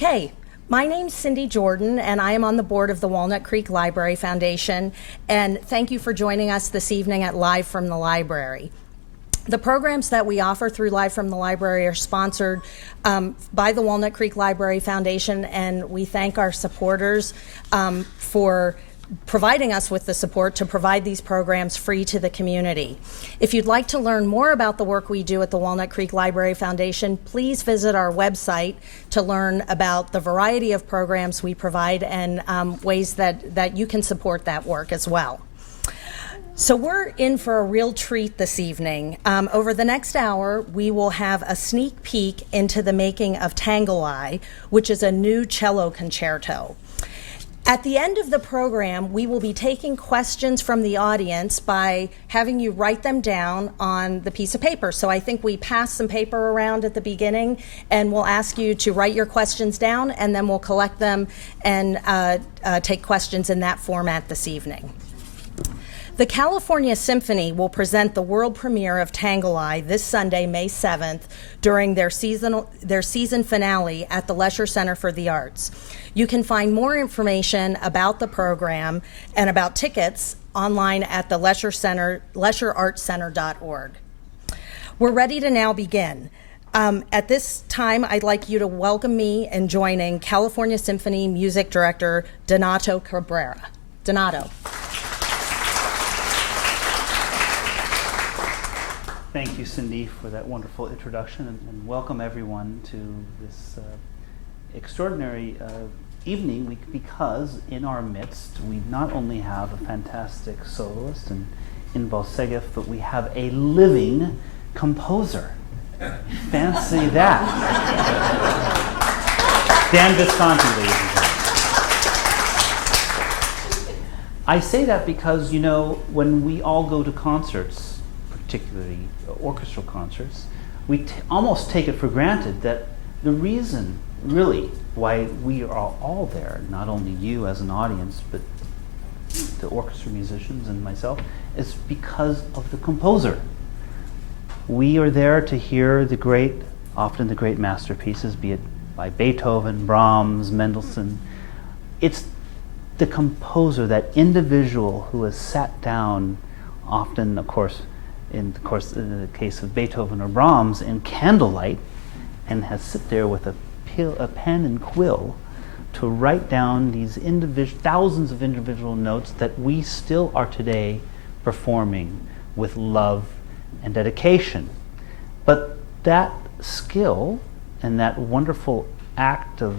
Okay, my name's Cindy Jordan, and I am on the board of the Walnut Creek Library Foundation, and thank you for joining us this evening at Live from the Library. The programs that we offer through Live from the Library are sponsored by the Walnut Creek Library Foundation, and we thank our supporters for providing us with the support to provide these programs free to the community. If you'd like to learn more about the work we do at the Walnut Creek Library Foundation, please visit our website to learn about the variety of programs we provide and ways that you can support that work as well. So we're in for a real treat this evening. Over the next hour, we will have a sneak peek into the making of Tangolai, which is a new cello concerto. At the end of the program, we will be taking questions from the audience by having you write them down on the piece of paper. So I think we pass some paper around at the beginning, and we'll ask you to write your questions down, and then we'll collect them and take questions in that format this evening. The California Symphony will present the world premiere of Tangolai this Sunday, May 7th, during their season finale at the Lesher Center for the Arts. You can find more information about the program and about tickets online at the lesherartscenter.org. We're ready to now begin. At this time, I'd like you to welcome me in joining California Symphony Music Director Donato Cabrera. Donato. Thank you, Cindy, for that wonderful introduction, and welcome everyone to this extraordinary evening, because in our midst we not only have a fantastic soloist in Segev, but we have a living composer. Fancy that. Dan Visconti, ladies and gentlemen. I say that because, you know, when we all go to concerts, particularly orchestral concerts, we almost take it for granted that the reason really why we are all there, not only you as an audience, but the orchestra musicians and myself, is because of the composer. We are there to hear often the great masterpieces, be it by Beethoven, Brahms, Mendelssohn. It's the composer, that individual who has sat down, often, of course, in the case of Beethoven or Brahms, in candlelight, and has sit there with a pen and quill to write down these thousands of individual notes that we still are today performing with love and dedication. But that skill and that wonderful act of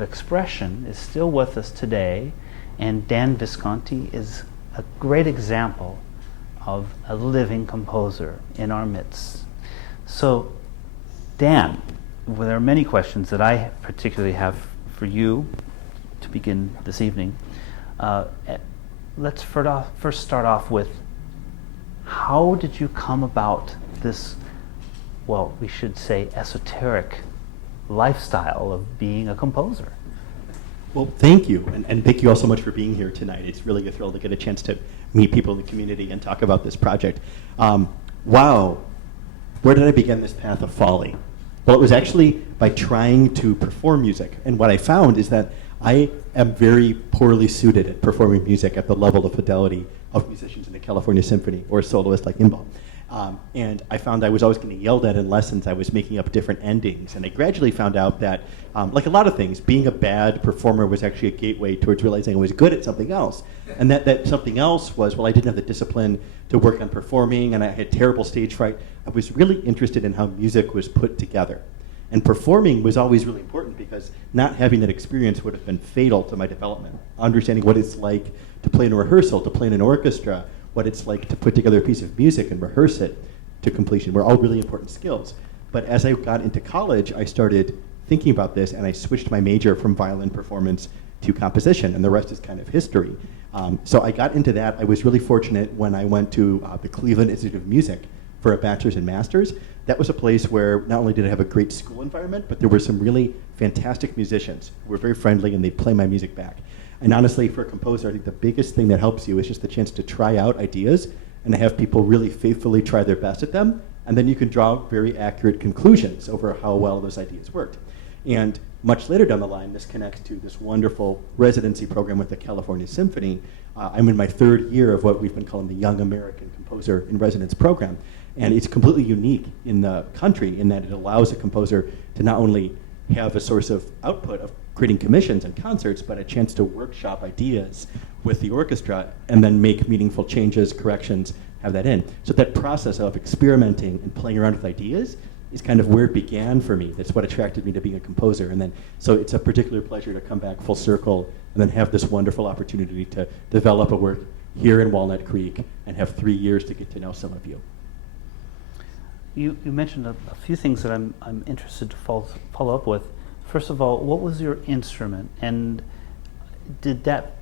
expression is still with us today, and Dan Visconti is a great example of a living composer in our midst. So, Dan, well, there are many questions that I particularly have for you to begin this evening. Let's first start off with, how did you come about this, well, we should say esoteric lifestyle of being a composer? Well, thank you, and thank you all so much for being here tonight. It's really a thrill to get a chance to meet people in the community and talk about this project. Wow, where did I begin this path of folly? Well, it was actually by trying to perform music, and what I found is that I am very poorly suited at performing music at the level of fidelity of musicians in the California Symphony or soloists like Inbal. And I found I was always getting yelled at in lessons. I was making up different endings. And I gradually found out that, like a lot of things, being a bad performer was actually a gateway towards realizing I was good at something else. And that something else was, well, I didn't have the discipline to work on performing, and I had terrible stage fright. I was really interested in how music was put together. And performing was always really important because not having that experience would have been fatal to my development. Understanding what it's like to play in a rehearsal, to play in an orchestra, what it's like to put together a piece of music and rehearse it to completion were all really important skills. But as I got into college, I started thinking about this, and I switched my major from violin performance to composition, and the rest is kind of history. So I got into that. I was really fortunate when I went to the Cleveland Institute of Music for a bachelor's and master's. That was a place where not only did I have a great school environment, but there were some really fantastic musicians who were very friendly, and they'd play my music back. And honestly, for a composer, I think the biggest thing that helps you is just the chance to try out ideas and to have people really faithfully try their best at them, and then you can draw very accurate conclusions over how well those ideas worked. And much later down the line, this connects to this wonderful residency program with the California Symphony. I'm in my third year of what we've been calling the Young American Composer in Residence program. And it's completely unique in the country in that it allows a composer to not only have a source of output of creating commissions and concerts, but a chance to workshop ideas with the orchestra and then make meaningful changes, corrections, have that in. So that process of experimenting and playing around with ideas is kind of where it began for me. That's what attracted me to being a composer. And then, so it's a particular pleasure to come back full circle and then have this wonderful opportunity to develop a work here in Walnut Creek and have 3 years to get to know some of you. You mentioned a few things that I'm interested to follow up with. First of all, what was your instrument, and did that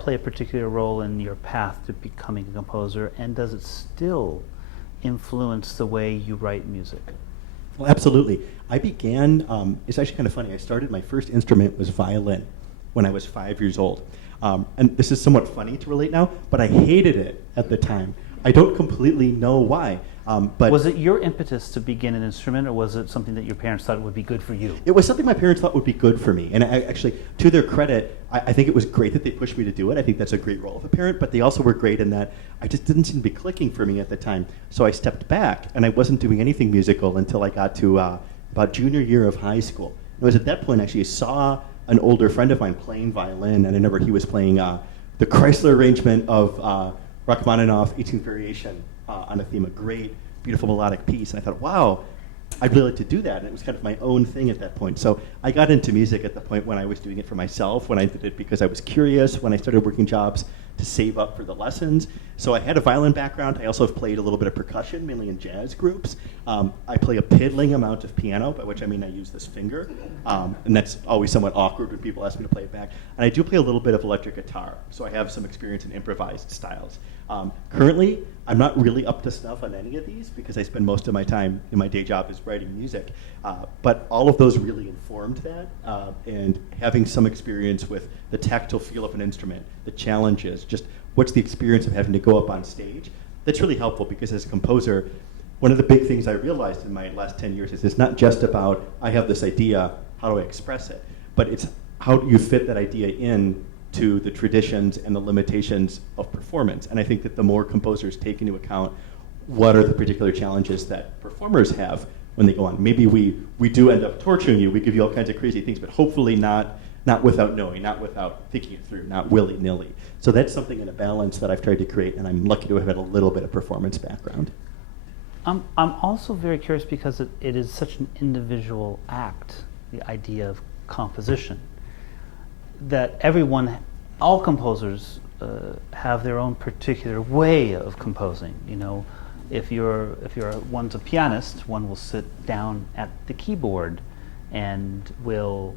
play a particular role in your path to becoming a composer, and does it still influence the way you write music? Well, absolutely. I began, it's actually kind of funny, I started, my first instrument was violin when I was 5 years old. And this is somewhat funny to relate now, but I hated it at the time. I don't completely know why. But was it your impetus to begin an instrument, or was it something that your parents thought would be good for you? It was something my parents thought would be good for me. And I actually, to their credit, I think it was great that they pushed me to do it. I think that's a great role of a parent, but they also were great in that I just didn't seem to be clicking for me at the time. So I stepped back, and I wasn't doing anything musical until I got to about junior year of high school. It was at that point, actually, I saw an older friend of mine playing violin, and I remember he was playing the Chrysler arrangement of Rachmaninoff 18th Variation on a theme, a great, beautiful melodic piece. And I thought, wow, I'd really like to do that. And it was kind of my own thing at that point. So I got into music at the point when I was doing it for myself, when I did it because I was curious, when I started working jobs to save up for the lessons. So I had a violin background. I also have played a little bit of percussion, mainly in jazz groups. I play a piddling amount of piano, by which I mean I use this finger. And that's always somewhat awkward when people ask me to play it back. And I do play a little bit of electric guitar. So I have some experience in improvised styles. Currently, I'm not really up to snuff on any of these because I spend most of my time in my day job is writing music. But all of those really informed that, and having some experience with the tactile feel of an instrument, the challenges, just what's the experience of having to go up on stage, that's really helpful because as a composer, one of the big things I realized in my last 10 years is it's not just about, I have this idea, how do I express it? But it's how do you fit that idea in to the traditions and the limitations of performance. And I think that the more composers take into account what are the particular challenges that performers have when they go on. Maybe we do end up torturing you, we give you all kinds of crazy things, but hopefully not without knowing, not without thinking it through, not willy-nilly. So that's something in a balance that I've tried to create, and I'm lucky to have had a little bit of performance background. I'm also very curious because it is such an individual act, the idea of composition, that all composers have their own particular way of composing. You know, if one's a pianist, one will sit down at the keyboard and will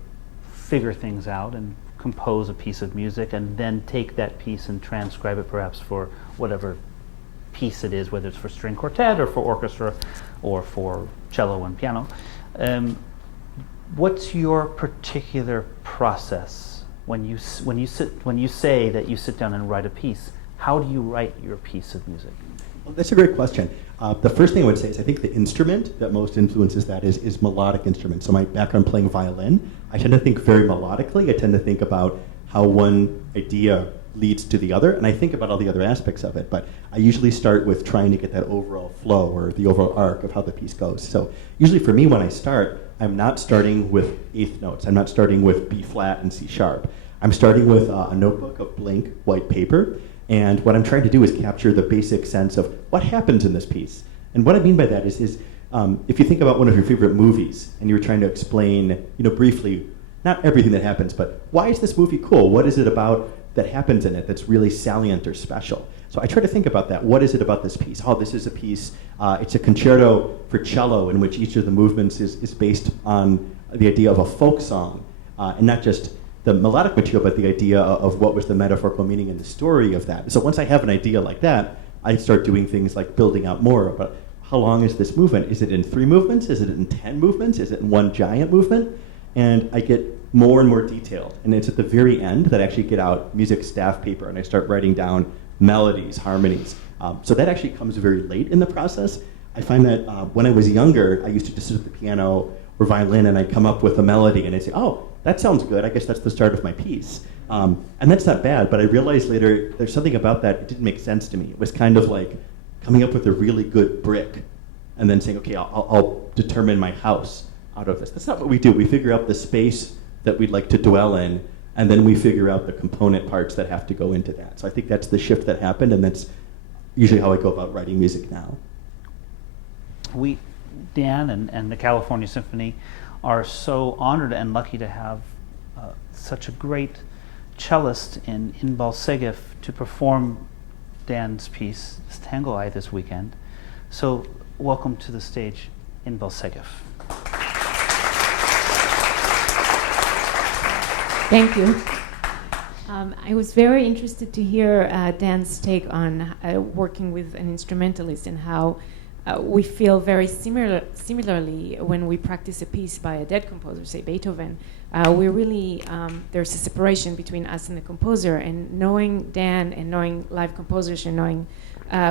figure things out and compose a piece of music and then take that piece and transcribe it perhaps for whatever piece it is, whether it's for string quartet or for orchestra or for cello and piano. What's your particular process when you say that you sit down and write a piece? How do you write your piece of music? Well, that's a great question. The first thing I would say is I think the instrument that most influences that is melodic instruments. So my background playing violin, I tend to think very melodically. I tend to think about how one idea leads to the other, and I think about all the other aspects of it, but I usually start with trying to get that overall flow or the overall arc of how the piece goes. So usually for me when I start, I'm not starting with eighth notes. I'm not starting with B flat and C sharp. I'm starting with a notebook of blank white paper, and what I'm trying to do is capture the basic sense of what happens in this piece. And what I mean by that is if you think about one of your favorite movies and you're trying to explain, briefly, not everything that happens, but why is this movie cool? What is it about that happens in it that's really salient or special? So I try to think about that. What is it about this piece? Oh, this is a piece, it's a concerto for cello in which each of the movements is based on the idea of a folk song, and not just the melodic material, but the idea of what was the metaphorical meaning and the story of that. So once I have an idea like that, I start doing things like building out more about how long is this movement? Is it in 3 movements? Is it in 10 movements? Is it in one giant movement? And I get more and more detailed. And it's at the very end that I actually get out music staff paper and I start writing down melodies, harmonies. So that actually comes very late in the process. I find that when I was younger, I used to just sit at the piano or violin, and I'd come up with a melody, and I'd say, oh, that sounds good. I guess that's the start of my piece. And that's not bad, but I realized later there's something about that, it didn't make sense to me. It was kind of like coming up with a really good brick and then saying, okay, I'll determine my house out of this. That's not what we do. We figure out the space that we'd like to dwell in, and then we figure out the component parts that have to go into that. So I think that's the shift that happened, and that's usually how I go about writing music now. Dan and the California Symphony are so honored and lucky to have such a great cellist in Segev to perform Dan's piece, Tango this weekend. So welcome to the stage, Segev. Thank you. I was very interested to hear Dan's take on working with an instrumentalist and how we feel very similarly when we practice a piece by a dead composer, say Beethoven. We really, there's a separation between us and the composer, and knowing Dan and knowing live composers and knowing,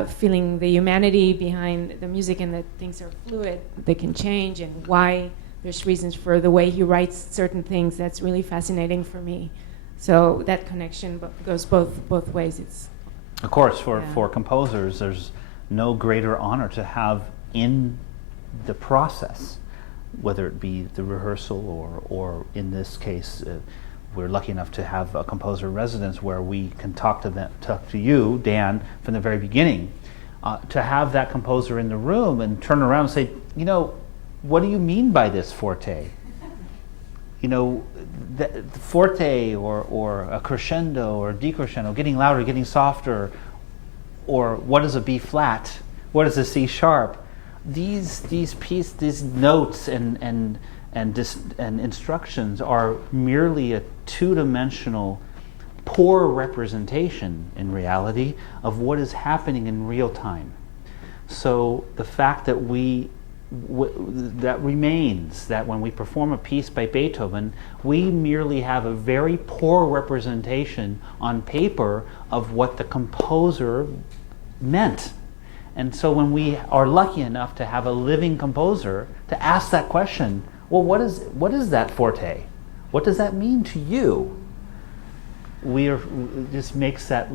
feeling the humanity behind the music and that things are fluid, they can change, and why there's reasons for the way he writes certain things, that's really fascinating for me. So that connection goes both ways. It's, of course, for composers, there's no greater honor to have in the process, whether it be the rehearsal or in this case, we're lucky enough to have a composer in residence where we can talk to you, Dan, from the very beginning. To have that composer in the room and turn around and say, you know, what do you mean by this forte? You know, the forte or a crescendo or decrescendo, getting louder, getting softer, or what is a B flat? What is a C sharp? These notes and instructions are merely a two-dimensional, poor representation in reality of what is happening in real time. So the fact that that remains that when we perform a piece by Beethoven, we merely have a very poor representation on paper of what the composer meant. And so when we are lucky enough to have a living composer to ask that question, well, what is that forte? What does that mean to you? Just makes that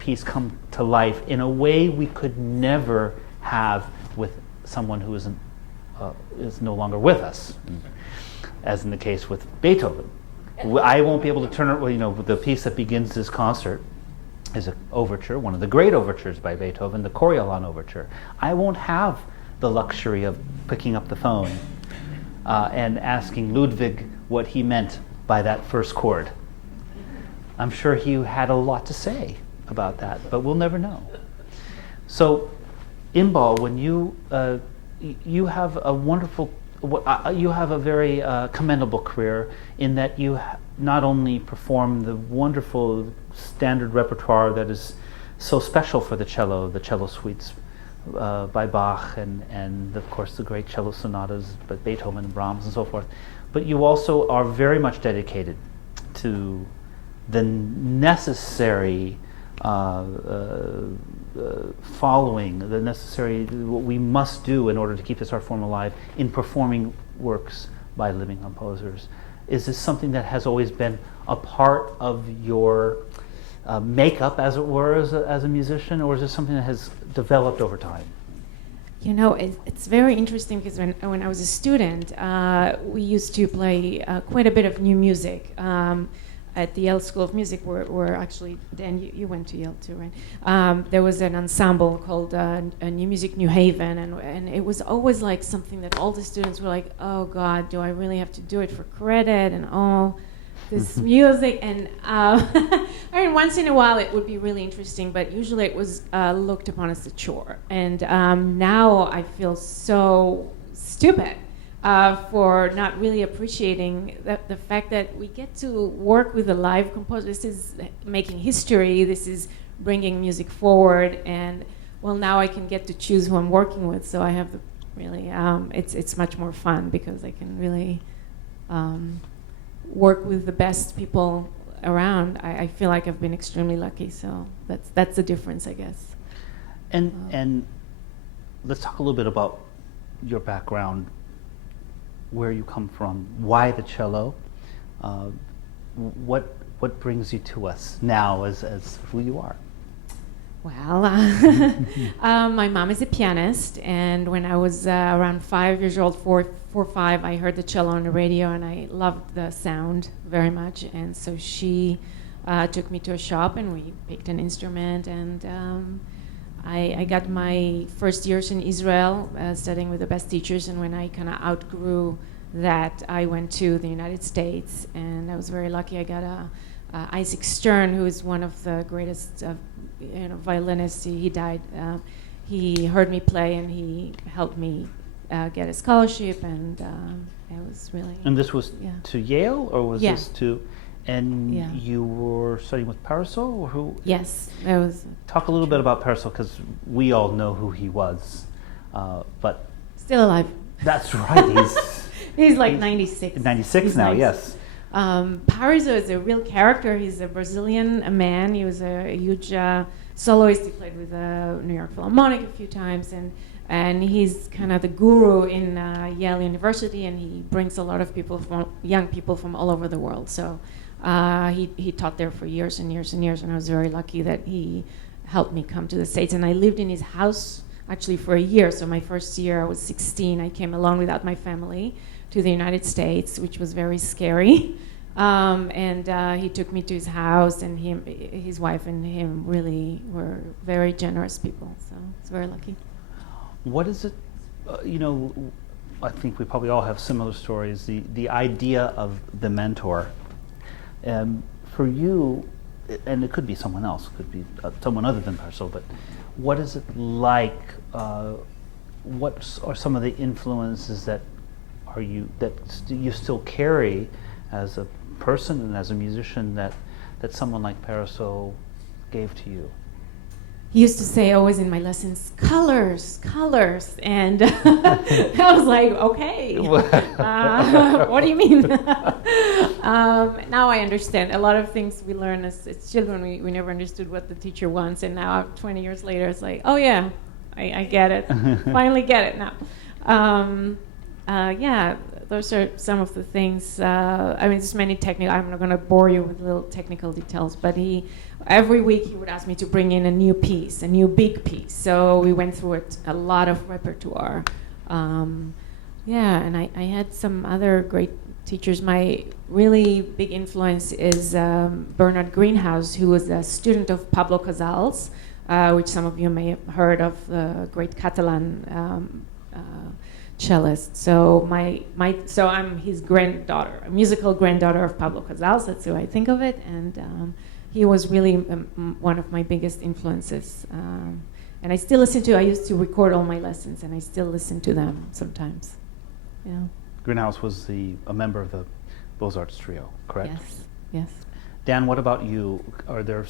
piece come to life in a way we could never have with someone who is no longer with us, as in the case with Beethoven. I won't be able to turn it. The piece that begins this concert is an overture, one of the great overtures by Beethoven, the Coriolan Overture. I won't have the luxury of picking up the phone and asking Ludwig what he meant by that first chord. I'm sure he had a lot to say about that, but we'll never know. So, Imbal, when you have a wonderful, you have a very commendable career in that you not only perform the wonderful standard repertoire that is so special for the cello suites by Bach, and of course the great cello sonatas by Beethoven and Brahms and so forth, but you also are very much dedicated to the necessary following, the necessary, what we must do in order to keep this art form alive in performing works by living composers. Is this something that has always been a part of your makeup, as it were, as a musician, or is this something that has developed over time? You know, it's very interesting because when I was a student, we used to play quite a bit of new music. At the Yale School of Music, where actually, Dan, you went to Yale too, right? There was an ensemble called New Music New Haven, and it was always like something that all the students were like, oh God, do I really have to do it for credit, and all this music? And I mean, once in a while it would be really interesting, but usually it was looked upon as a chore. And now I feel so stupid for not really appreciating the fact that we get to work with a live composer. This is making history. This is bringing music forward. And well, now I can get to choose who I'm working with. So I have the really, it's much more fun because I can really work with the best people around. I feel like I've been extremely lucky. So that's the difference, I guess. And let's talk a little bit about your background. where you come from, why the cello, what brings you to us now as who you are? Well, my mom is a pianist, and when I was around 5 years old, 4 or 5, I heard the cello on the radio, and I loved the sound very much. And so she took me to a shop, and we picked an instrument. And I got my first years in Israel studying with the best teachers, and when I kind of outgrew that, I went to the United States, and I was very lucky. I got Isaac Stern, who is one of the greatest violinists. He died. He heard me play, and he helped me get a scholarship, and it was really. And this was to Yale, or was Yeah. this to? And Yeah. you were studying with Parasol, or who? Yes, that was. Talk a little bit about Parasol, because we all know who he was, but Still alive. that's right. He's like 96. 96 He's now, 96. yes. Parizo is a real character. He's a Brazilian man. He was a huge soloist. He played with the New York Philharmonic a few times, and he's kind of the guru in Yale University, and he brings a lot of young people from all over the world. So he taught there for years and years and years, and I was very lucky that he helped me come to the States. And I lived in his house actually for a year. So my first year, I was 16. I came alone without my family to the United States, which was very scary. And he took me to his house, and his wife and him really were very generous people. So I was very lucky. What is it, I think we probably all have similar stories, the idea of the mentor. For you, and it could be someone else, it could be someone other than Parasol, but what is it like, what are some of the influences that you still carry as a person and as a musician that someone like Parasol gave to you? He used to say always in my lessons, colors, colors. And I was like, okay, what do you mean? Now I understand. A lot of things we learn as children, we never understood what the teacher wants. And now 20 years later, it's like, oh yeah, I get it. Finally get it now. Yeah, those are some of the things. There's many technical. I'm not going to bore you with little technical details, but every week he would ask me to bring in a new piece, a new big piece. So we went through a lot of repertoire. And I had some other great teachers. My really big influence is Bernard Greenhouse, who was a student of Pablo Casals, which some of you may have heard of, the great Catalan cellist. So so I'm his granddaughter, a musical granddaughter of Pablo Casals. That's who I think of it, and he was really one of my biggest influences. And I still listen to. I used to record all my lessons, and I still listen to them sometimes. Yeah. Greenhouse was a member of the Beaux-Arts trio, correct? Yes. Yes. Dan, what about you? Are there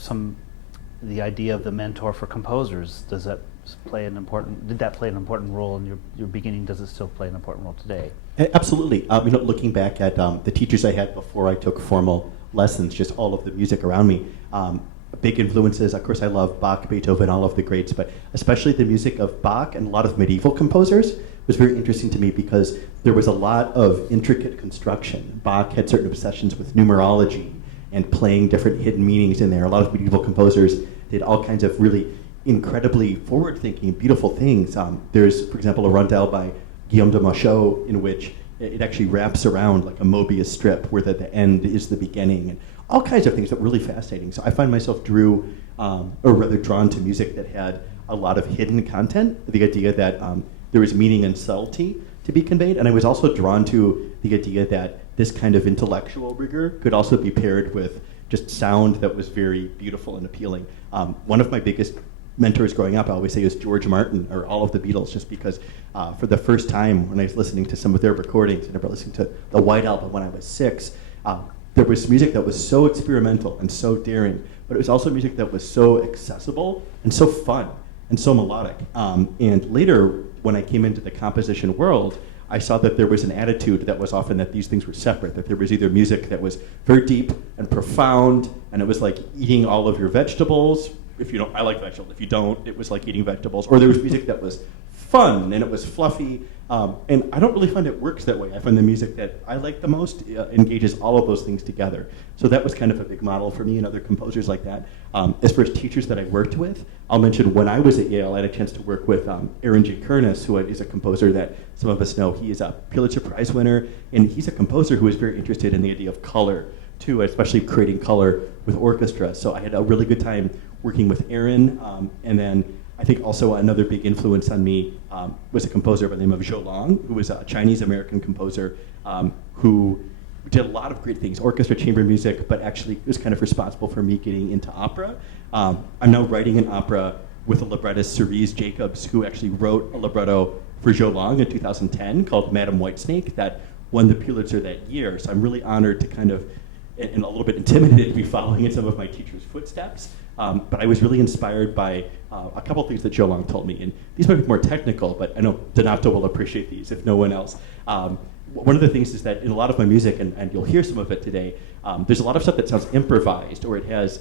the idea of the mentor for composers? Did that play an important role in your beginning? Does it still play an important role today? Absolutely. Looking back at the teachers I had before I took formal lessons, just all of the music around me, big influences. Of course, I love Bach, Beethoven, all of the greats, but especially the music of Bach and a lot of medieval composers was very interesting to me because there was a lot of intricate construction. Bach had certain obsessions with numerology and playing different hidden meanings in there. A lot of medieval composers did all kinds of really incredibly forward-thinking, beautiful things. There's, for example, a rondel by Guillaume de Machaut in which it actually wraps around like a Mobius strip where the end is the beginning, and all kinds of things that were really fascinating. So I find myself drawn to music that had a lot of hidden content, the idea that there was meaning and subtlety to be conveyed, and I was also drawn to the idea that this kind of intellectual rigor could also be paired with just sound that was very beautiful and appealing. One of my biggest mentors growing up, I always say, is George Martin or all of the Beatles, just because for the first time when I was listening to some of their recordings, I remember listening to the White Album when I was 6, there was music that was so experimental and so daring, but it was also music that was so accessible and so fun and so melodic. And later, when I came into the composition world, I saw that there was an attitude that was often that these things were separate, that there was either music that was very deep and profound, and it was like eating all of your vegetables. If you don't, I like vegetables. If you don't, it was like eating vegetables. Or there was music that was fun and it was fluffy. And I don't really find it works that way. I find the music that I like the most engages all of those things together. So that was kind of a big model for me and other composers like that. As far as teachers that I worked with, I'll mention when I was at Yale, I had a chance to work with Aaron J. Kernis, who is a composer that some of us know. He is a Pulitzer Prize winner, and he's a composer who is very interested in the idea of color, too, especially creating color with orchestra. So I had a really good time working with Aaron, and then I think also another big influence on me was a composer by the name of Zhou Long, who was a Chinese-American composer who did a lot of great things, orchestra, chamber music, but actually was kind of responsible for me getting into opera. I'm now writing an opera with a librettist, Cerise Jacobs, who actually wrote a libretto for Zhou Long in 2010 called Madame Whitesnake that won the Pulitzer that year. So I'm really honored to kind of, and a little bit intimidated to be following in some of my teacher's footsteps. But I was really inspired by a couple things that Zhou Long told me. And these might be more technical, but I know Donato will appreciate these if no one else. One of the things is that in a lot of my music, and you'll hear some of it today, there's a lot of stuff that sounds improvised, or it has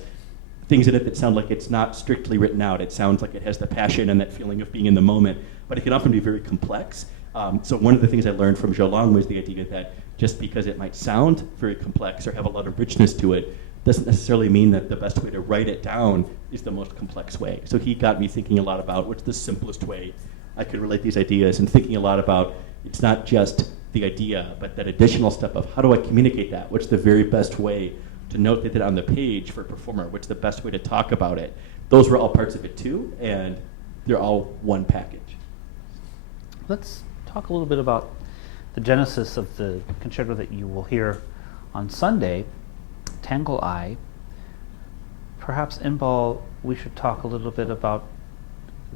things in it that sound like it's not strictly written out. It sounds like it has the passion and that feeling of being in the moment, but it can often be very complex. So one of the things I learned from Zhou Long was the idea that just because it might sound very complex or have a lot of richness to it, doesn't necessarily mean that the best way to write it down is the most complex way. So he got me thinking a lot about what's the simplest way I could relate these ideas, and thinking a lot about it's not just the idea, but that additional step of how do I communicate that? What's the very best way to note that on the page for a performer? What's the best way to talk about it? Those were all parts of it too, and they're all one package. Let's talk a little bit about the genesis of the concerto that you will hear on Sunday, Tangle Eye. Perhaps Inbal, we should talk a little bit about,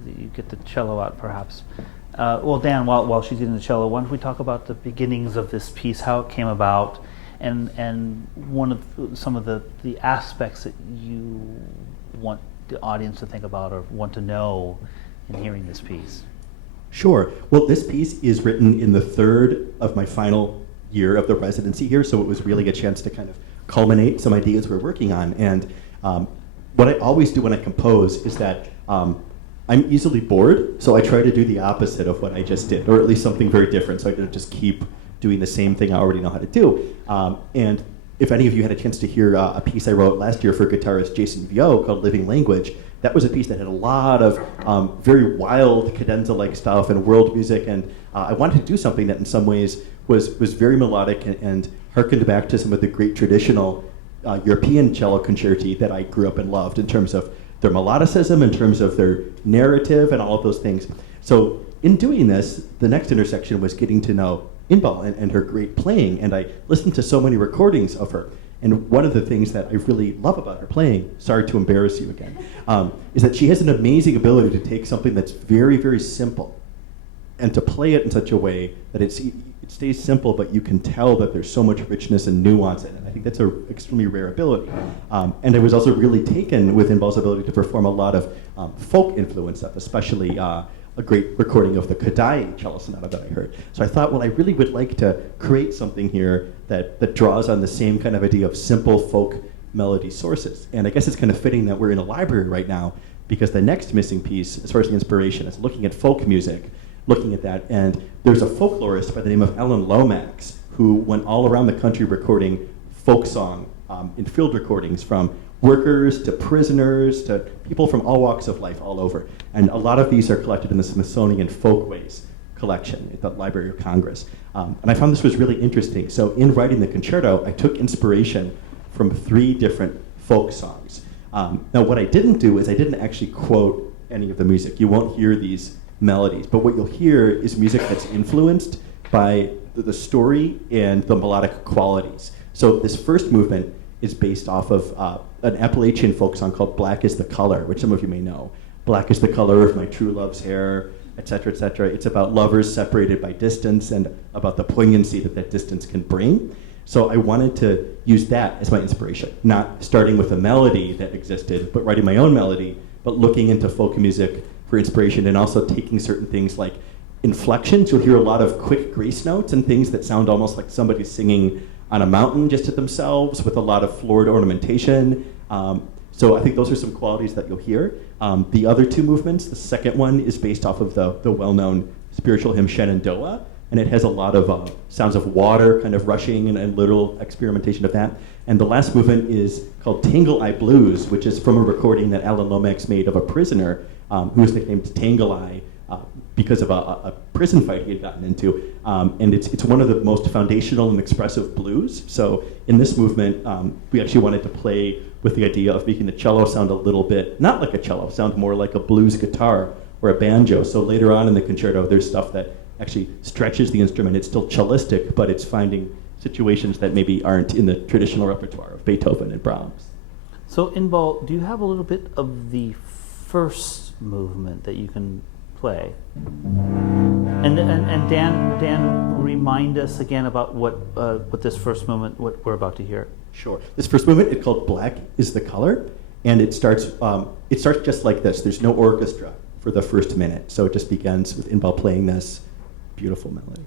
you get the cello out perhaps. Well, Dan, while she's getting the cello, why don't we talk about the beginnings of this piece, how it came about, and some of the aspects that you want the audience to think about or want to know in hearing this piece. Sure. Well, this piece is written in the third of my final year of the residency here, so it was really a chance to kind of culminate some ideas we're working on. And what I always do when I compose is that I'm easily bored, so I try to do the opposite of what I just did, or at least something very different, so I don't just keep doing the same thing I already know how to do. And if any of you had a chance to hear a piece I wrote last year for guitarist Jason Vio called Living Language, that was a piece that had a lot of very wild cadenza-like stuff and world music, and I wanted to do something that in some ways was very melodic and harkened back to some of the great traditional European cello concerti that I grew up and loved in terms of their melodicism, in terms of their narrative, and all of those things. So in doing this, the next intersection was getting to know Inbal and her great playing, and I listened to so many recordings of her. And one of the things that I really love about her playing, sorry to embarrass you again, is that she has an amazing ability to take something that's very, very simple and to play it in such a way that it stays simple, but you can tell that there's so much richness and nuance in it. I think that's an extremely rare ability. And I was also really taken with Inbal's ability to perform a lot of folk influence stuff, especially a great recording of the Kodai cello sonata that I heard. So I thought, well, I really would like to create something here that draws on the same kind of idea of simple folk melody sources. And I guess it's kind of fitting that we're in a library right now, because the next missing piece, as far as the inspiration, is looking at folk music, looking at that. And there's a folklorist by the name of Ellen Lomax who went all around the country recording folk song in field recordings, from workers to prisoners to people from all walks of life all over. And a lot of these are collected in the Smithsonian Folkways collection at the Library of Congress. And I found this was really interesting. So in writing the concerto, I took inspiration from 3 different folk songs. Now what I didn't do is I didn't actually quote any of the music. You won't hear these melodies, but what you'll hear is music that's influenced by the story and the melodic qualities. So this first movement is based off of an Appalachian folk song called Black is the Color, which some of you may know. Black is the color of my true love's hair, etc., etc. It's about lovers separated by distance and about the poignancy that that distance can bring. So I wanted to use that as my inspiration, not starting with a melody that existed, but writing my own melody, but looking into folk music for inspiration, and also taking certain things like inflections. You'll hear a lot of quick grace notes and things that sound almost like somebody's singing on a mountain just to themselves, with a lot of florid ornamentation. So I think those are some qualities that you'll hear. The other two movements, the second one is based off of the well-known spiritual hymn Shenandoah, and it has a lot of sounds of water kind of rushing and little experimentation of that. And the last movement is called Tangle Eye Blues, which is from a recording that Alan Lomax made of a prisoner who was nicknamed Tangle Eye because of a prison fight he had gotten into. And it's one of the most foundational and expressive blues. So in this movement, we actually wanted to play with the idea of making the cello sound a little bit, not like a cello, sound more like a blues guitar or a banjo. So later on in the concerto, there's stuff that actually stretches the instrument. It's still cellistic, but it's finding situations that maybe aren't in the traditional repertoire of Beethoven and Brahms. So, Inbal, do you have a little bit of the first movement that you can play? And Dan, remind us again about what this first movement, what we're about to hear. Sure. This first movement is called Black is the Color, and it starts just like this. There's no orchestra for the first minute, so it just begins with Inbal playing this beautiful melody.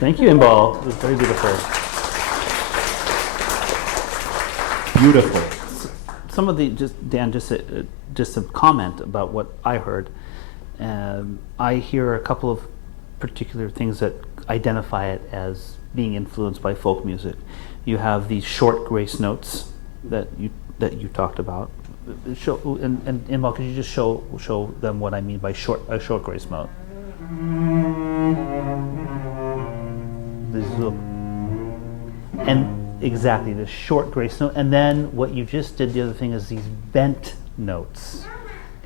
Thank you, Inbal. It was very beautiful. Beautiful. Some of the, Dan, just a comment about what I heard. I hear a couple of particular things that identify it as being influenced by folk music. You have these short grace notes that you talked about. And Inbal, could you just show them what I mean by a short grace note? And exactly, the short grace note, and then what you just did, the other thing is these bent notes.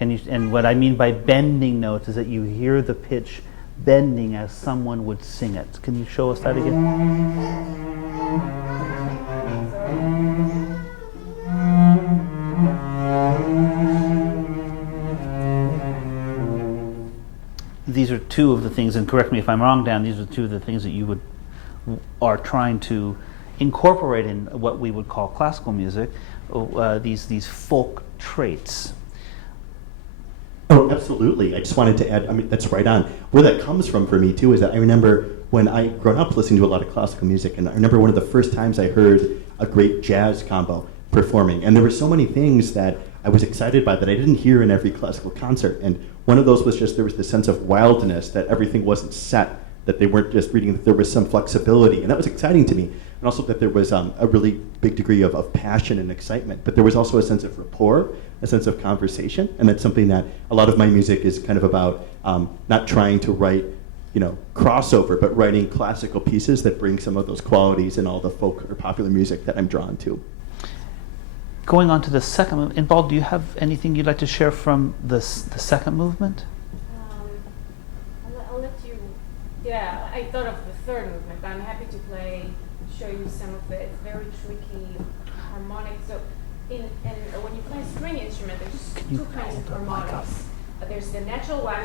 And what I mean by bending notes is that you hear the pitch bending as someone would sing it. Can you show us that again? These are two of the things, and correct me if I'm wrong, Dan, these are two of the things that you are trying to incorporate in what we would call classical music, these folk traits. Oh, absolutely. I just wanted to add, I mean, that's right on. Where that comes from for me, too, is that I remember when I grown up listening to a lot of classical music, and I remember one of the first times I heard a great jazz combo performing, and there were so many things that I was excited by that I didn't hear in every classical concert, and one of those was just there was this sense of wildness, that everything wasn't set, that they weren't just reading, that there was some flexibility, and that was exciting to me. And also that there was a really big degree of passion and excitement, but there was also a sense of rapport, a sense of conversation, and that's something that a lot of my music is kind of about, not trying to write, crossover, but writing classical pieces that bring some of those qualities in all the folk or popular music that I'm drawn to. Going on to the second movement, Inbal, do you have anything you'd like to share from the second movement? I'll let you. Yeah, I thought of the third movement, but I'm happy to show you some of it. It's very tricky harmonic. So, when you play a string instrument, there's two kinds of harmonics. There's the natural one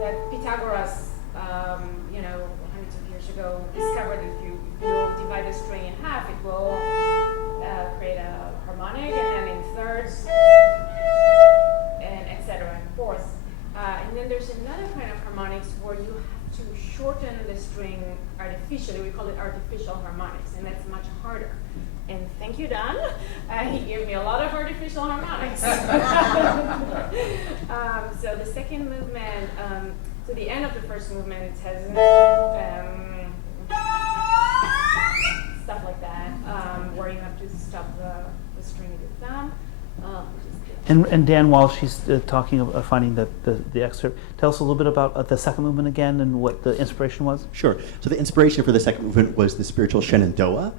that Pythagoras, hundreds of years ago, discovered. If you divide a string in half, it will create a harmonic, and then in thirds, and etc. and fourths. And then there's another kind of harmonics where you have to shorten the string artificially. artificially. We call it artificial harmonics, and that's much harder. And thank you, Don. He gave me a lot of artificial harmonics. So the second movement, so the end of the first movement has stuff like that, where you have to stop the string with your thumb. And Dan, while she's talking of finding the excerpt, tell us a little bit about the second movement again and what the inspiration was. Sure. So the inspiration for the second movement was the spiritual Shenandoah.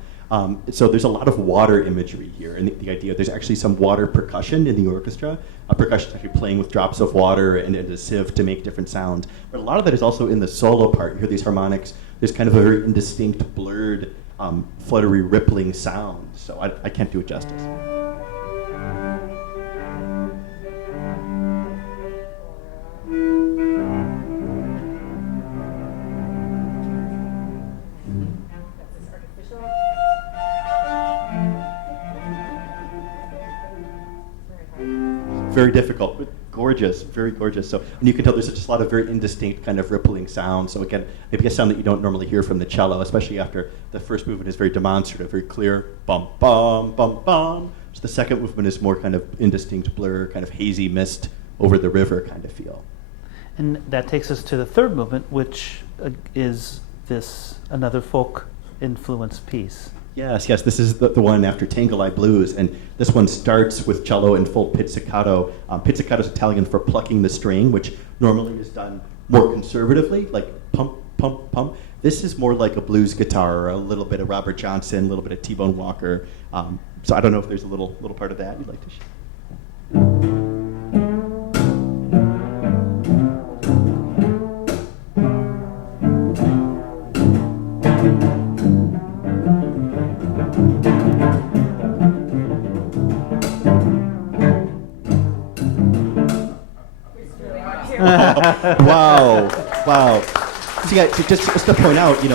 So there's a lot of water imagery here, and the idea there's actually some water percussion in the orchestra. Percussion is actually playing with drops of water and a sieve to make different sounds. But a lot of that is also in the solo part. You hear these harmonics. There's kind of a very indistinct, blurred, fluttery, rippling sound. So I can't do it justice. Very difficult, but gorgeous, very gorgeous. So, and you can tell there's just a lot of very indistinct kind of rippling sound. So again, maybe a sound that you don't normally hear from the cello, especially after the first movement is very demonstrative, very clear, bum, bum, bum, bum. So the second movement is more kind of indistinct blur, kind of hazy mist over the river kind of feel. And that takes us to the third movement, which is another folk influenced piece. Yes, this is the one after Tangle Eye Blues, and this one starts with cello in full pizzicato. Pizzicato is Italian for plucking the string, which normally is done more conservatively, like pump, pump, pump. This is more like a blues guitar, a little bit of Robert Johnson, a little bit of T-Bone Walker. So I don't know if there's a little part of that you'd like to share. Wow. So yeah, just to point out, when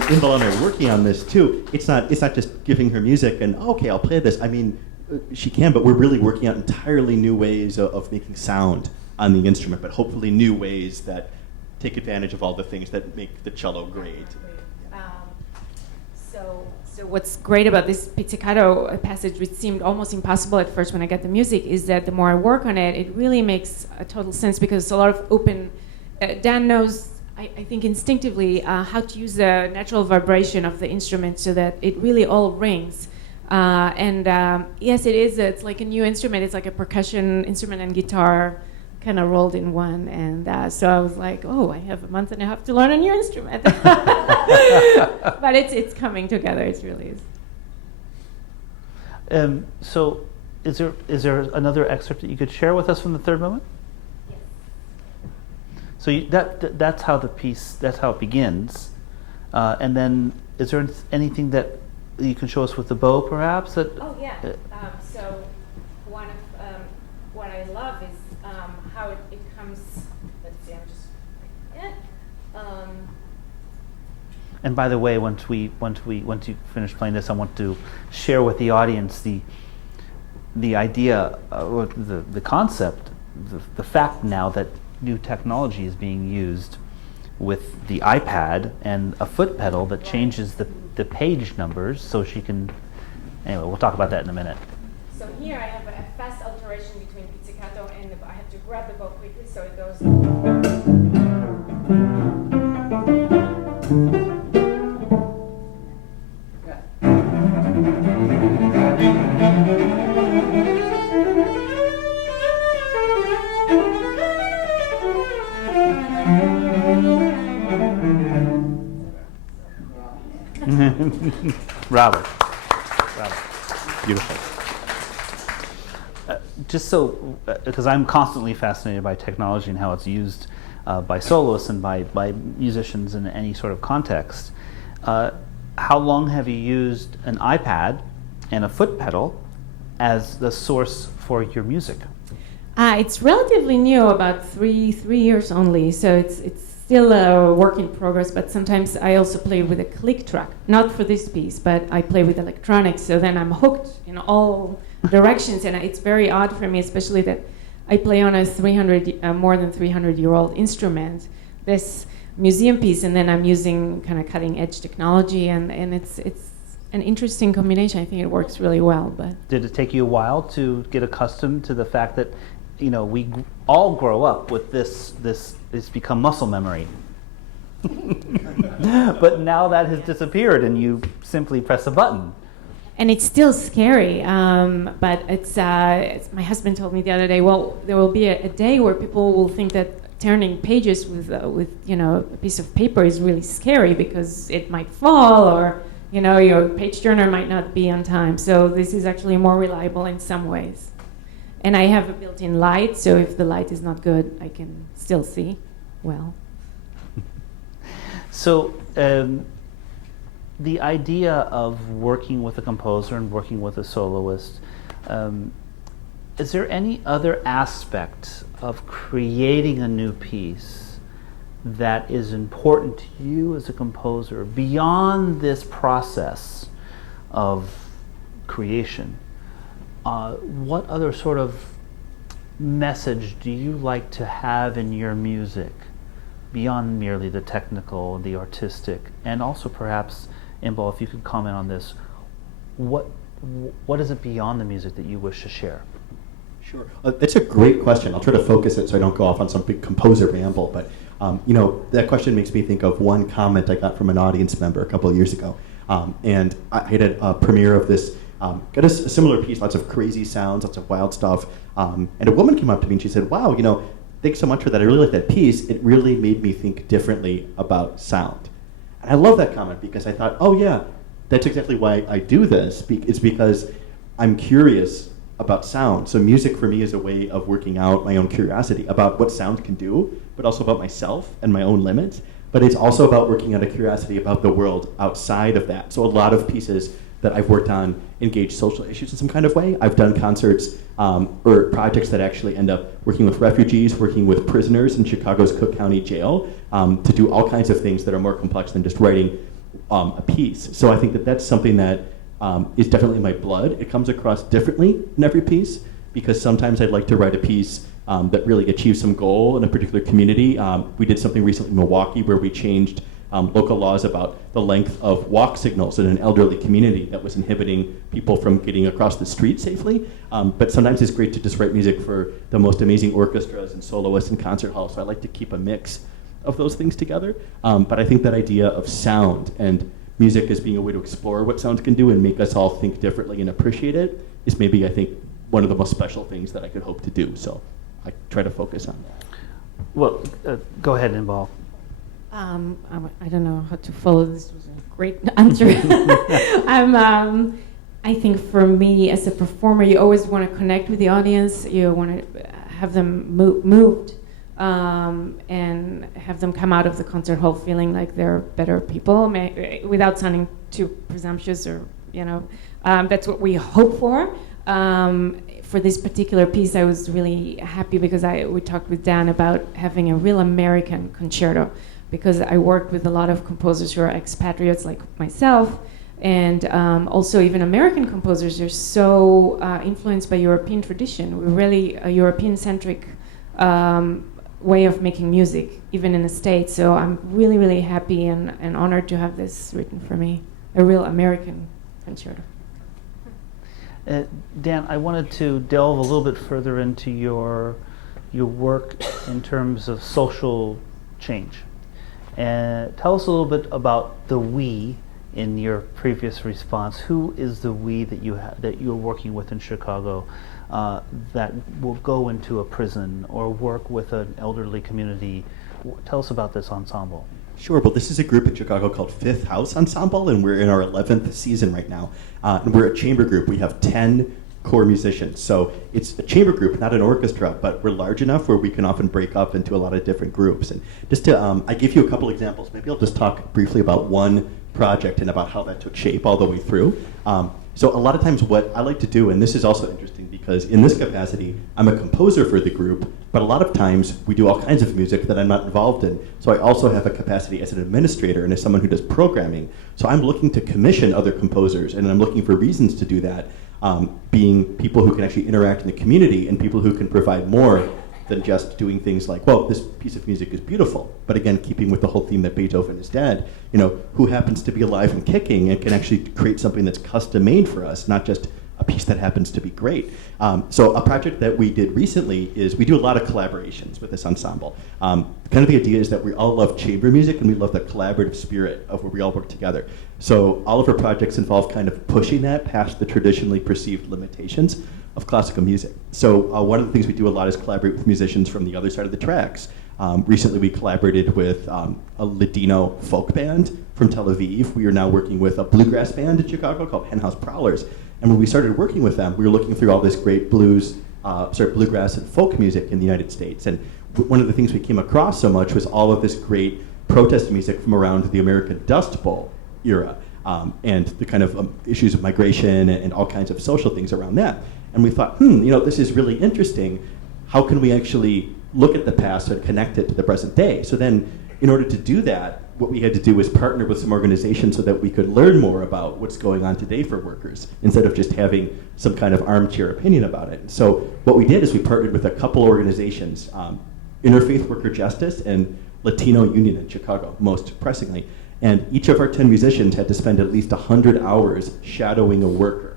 Imbal and I are working on this too, it's not just giving her music and okay, I'll play this. I mean, she can, but we're really working out entirely new ways of making sound on the instrument, but hopefully new ways that take advantage of all the things that make the cello great. So what's great about this pizzicato passage, which seemed almost impossible at first when I got the music, is that the more I work on it, it really makes a total sense because it's a lot of open. Dan knows, I think instinctively, how to use the natural vibration of the instrument so that it really all rings. Yes, it is. It's like a new instrument. It's like a percussion instrument and guitar kind of rolled in one. And so I was like, I have a month and a half to learn a new instrument. But it's coming together. It really is. So is there another excerpt that you could share with us from the third movement? Yes. So that's how it begins. And then is there anything that you can show us with the bow, perhaps? Oh, yeah. So one of what I love is how it comes. Let's see, I'm just. And by the way, once you finish playing this, I want to share with the audience the idea, the concept, the fact now that new technology is being used with the iPad and a foot pedal that changes the page numbers so she can. Anyway, we'll talk about that in a minute. So here I have a fast alteration between pizzicato and I have to grab the bow quickly so it goes. Bravo. Beautiful. Just so, because I'm constantly fascinated by technology and how it's used by soloists and by musicians in any sort of context. How long have you used an iPad and a foot pedal as the source for your music? It's relatively new, about three years only. So it's still a work in progress. But sometimes I also play with a click track, not for this piece, but I play with electronics. So then I'm hooked in all directions, and it's very odd for me, especially that I play on a more than 300-year-old instrument. This museum piece, and then I'm using kind of cutting edge technology, and it's an interesting combination. I think it works really well. But Did it take you a while to get accustomed to the fact that, we all grow up with this it's become muscle memory. But now that has disappeared and you simply press a button. And it's still scary, but it's my husband told me the other day, well, there will be a day where people will think that turning pages with a piece of paper is really scary because it might fall, or your page turner might not be on time. So this is actually more reliable in some ways. And I have a built-in light, so if the light is not good, I can still see well. So the idea of working with a composer and working with a soloist, is there any other aspect of creating a new piece that is important to you as a composer beyond this process of creation? What other sort of message do you like to have in your music beyond merely the technical, the artistic, and also perhaps, Inbal, if you could comment on this, what is it beyond the music that you wish to share? Sure. That's a great question. I'll try to focus it so I don't go off on some big composer ramble, but that question makes me think of one comment I got from an audience member a couple of years ago. And I had a premiere of this, got a similar piece, lots of crazy sounds, lots of wild stuff, and a woman came up to me and she said, wow, thanks so much for that. I really like that piece. It really made me think differently about sound. And I love that comment because I thought, oh yeah, that's exactly why I do this. It's because I'm curious about sound. So music for me is a way of working out my own curiosity about what sound can do, but also about myself and my own limits. But it's also about working out a curiosity about the world outside of that. So a lot of pieces that I've worked on engage social issues in some kind of way. I've done concerts or projects that actually end up working with refugees, working with prisoners in Chicago's Cook County Jail to do all kinds of things that are more complex than just writing a piece. So I think that that's something that is definitely in my blood. It comes across differently in every piece because sometimes I'd like to write a piece that really achieves some goal in a particular community. We did something recently in Milwaukee where we changed local laws about the length of walk signals in an elderly community that was inhibiting people from getting across the street safely. But sometimes it's great to just write music for the most amazing orchestras and soloists and concert halls. So I like to keep a mix of those things together. But I think that idea of sound and music as being a way to explore what sound can do and make us all think differently and appreciate it is maybe, I think, one of the most special things that I could hope to do. So I try to focus on that. Well, go ahead, Inbal. I don't know how to follow this. Was a great answer. I think for me as a performer, you always want to connect with the audience. You want to have them moved and have them come out of the concert hall feeling like they're better people, without sounding too presumptuous or that's what we hope for. For this particular piece, I was really happy because we talked with Dan about having a real American concerto, because I worked with a lot of composers who are expatriates like myself, and also even American composers are so influenced by European tradition. We're really a European-centric way of making music, even in the States. So I'm really, really happy and honored to have this written for me, a real American concerto. Dan, I wanted to delve a little bit further into your work in terms of social change. And tell us a little bit about the we in your previous response. Who is the we that you're working with in Chicago that will go into a prison or work with an elderly community? Tell us about this ensemble. Sure. Well, this is a group in Chicago called Fifth House Ensemble, and we're in our 11th season right now. And we're a chamber group. We have 10 core musicians. So it's a chamber group, not an orchestra, but we're large enough where we can often break up into a lot of different groups. And just to, I gave you a couple examples. Maybe I'll just talk briefly about one project and about how that took shape all the way through. So a lot of times what I like to do, and this is also interesting because in this capacity, I'm a composer for the group, but a lot of times we do all kinds of music that I'm not involved in. So I also have a capacity as an administrator and as someone who does programming. So I'm looking to commission other composers, and I'm looking for reasons to do that, being people who can actually interact in the community and people who can provide more than just doing things like, well, this piece of music is beautiful, but again, keeping with the whole theme that Beethoven is dead, who happens to be alive and kicking and can actually create something that's custom made for us, not just a piece that happens to be great. So a project that we did recently is we do a lot of collaborations with this ensemble. Kind of the idea is that we all love chamber music and we love the collaborative spirit of where we all work together. So all of our projects involve kind of pushing that past the traditionally perceived limitations of classical music. So one of the things we do a lot is collaborate with musicians from the other side of the tracks. Recently we collaborated with a Ladino folk band from Tel Aviv. We are now working with a bluegrass band in Chicago called Henhouse Prowlers. And when we started working with them, we were looking through all this great bluegrass and folk music in the United States. And one of the things we came across so much was all of this great protest music from around the American Dust Bowl era, and the kind of issues of migration and all kinds of social things around that. And we thought, this is really interesting. How can we actually look at the past and connect it to the present day? So then, in order to do that, what we had to do was partner with some organizations so that we could learn more about what's going on today for workers, instead of just having some kind of armchair opinion about it. So what we did is we partnered with a couple organizations, Interfaith Worker Justice and Latino Union in Chicago, most pressingly. And each of our 10 musicians had to spend at least 100 hours shadowing a worker.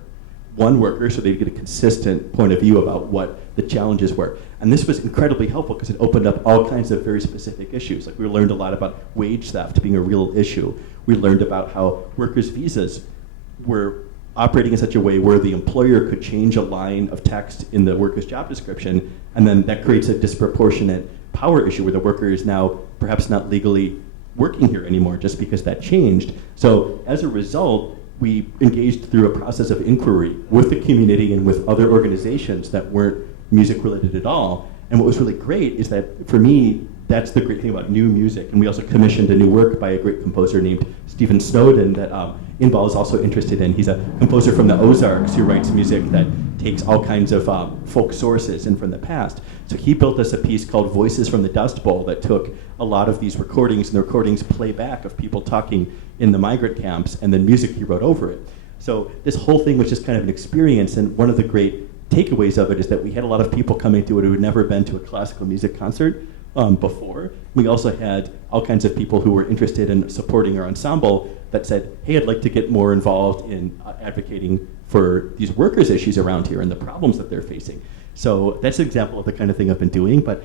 One worker, so they'd get a consistent point of view about what the challenges were. And this was incredibly helpful because it opened up all kinds of very specific issues. Like we learned a lot about wage theft being a real issue. We learned about how workers' visas were operating in such a way where the employer could change a line of text in the worker's job description, and then that creates a disproportionate power issue where the worker is now perhaps not legally working here anymore just because that changed. So as a result, we engaged through a process of inquiry with the community and with other organizations that weren't music related at all. And what was really great is that, for me, that's the great thing about new music. And we also commissioned a new work by a great composer named Stephen Snowden that Inbal is also interested in. He's a composer from the Ozarks who writes music that takes all kinds of folk sources and from the past. So he built us a piece called Voices from the Dust Bowl that took a lot of these recordings, and the recordings play back of people talking in the migrant camps, and then music he wrote over it. So this whole thing was just kind of an experience, and one of the great takeaways of it is that we had a lot of people coming to it who had never been to a classical music concert before. We also had all kinds of people who were interested in supporting our ensemble that said, hey, I'd like to get more involved in advocating for these workers' issues around here and the problems that they're facing. So that's an example of the kind of thing I've been doing, but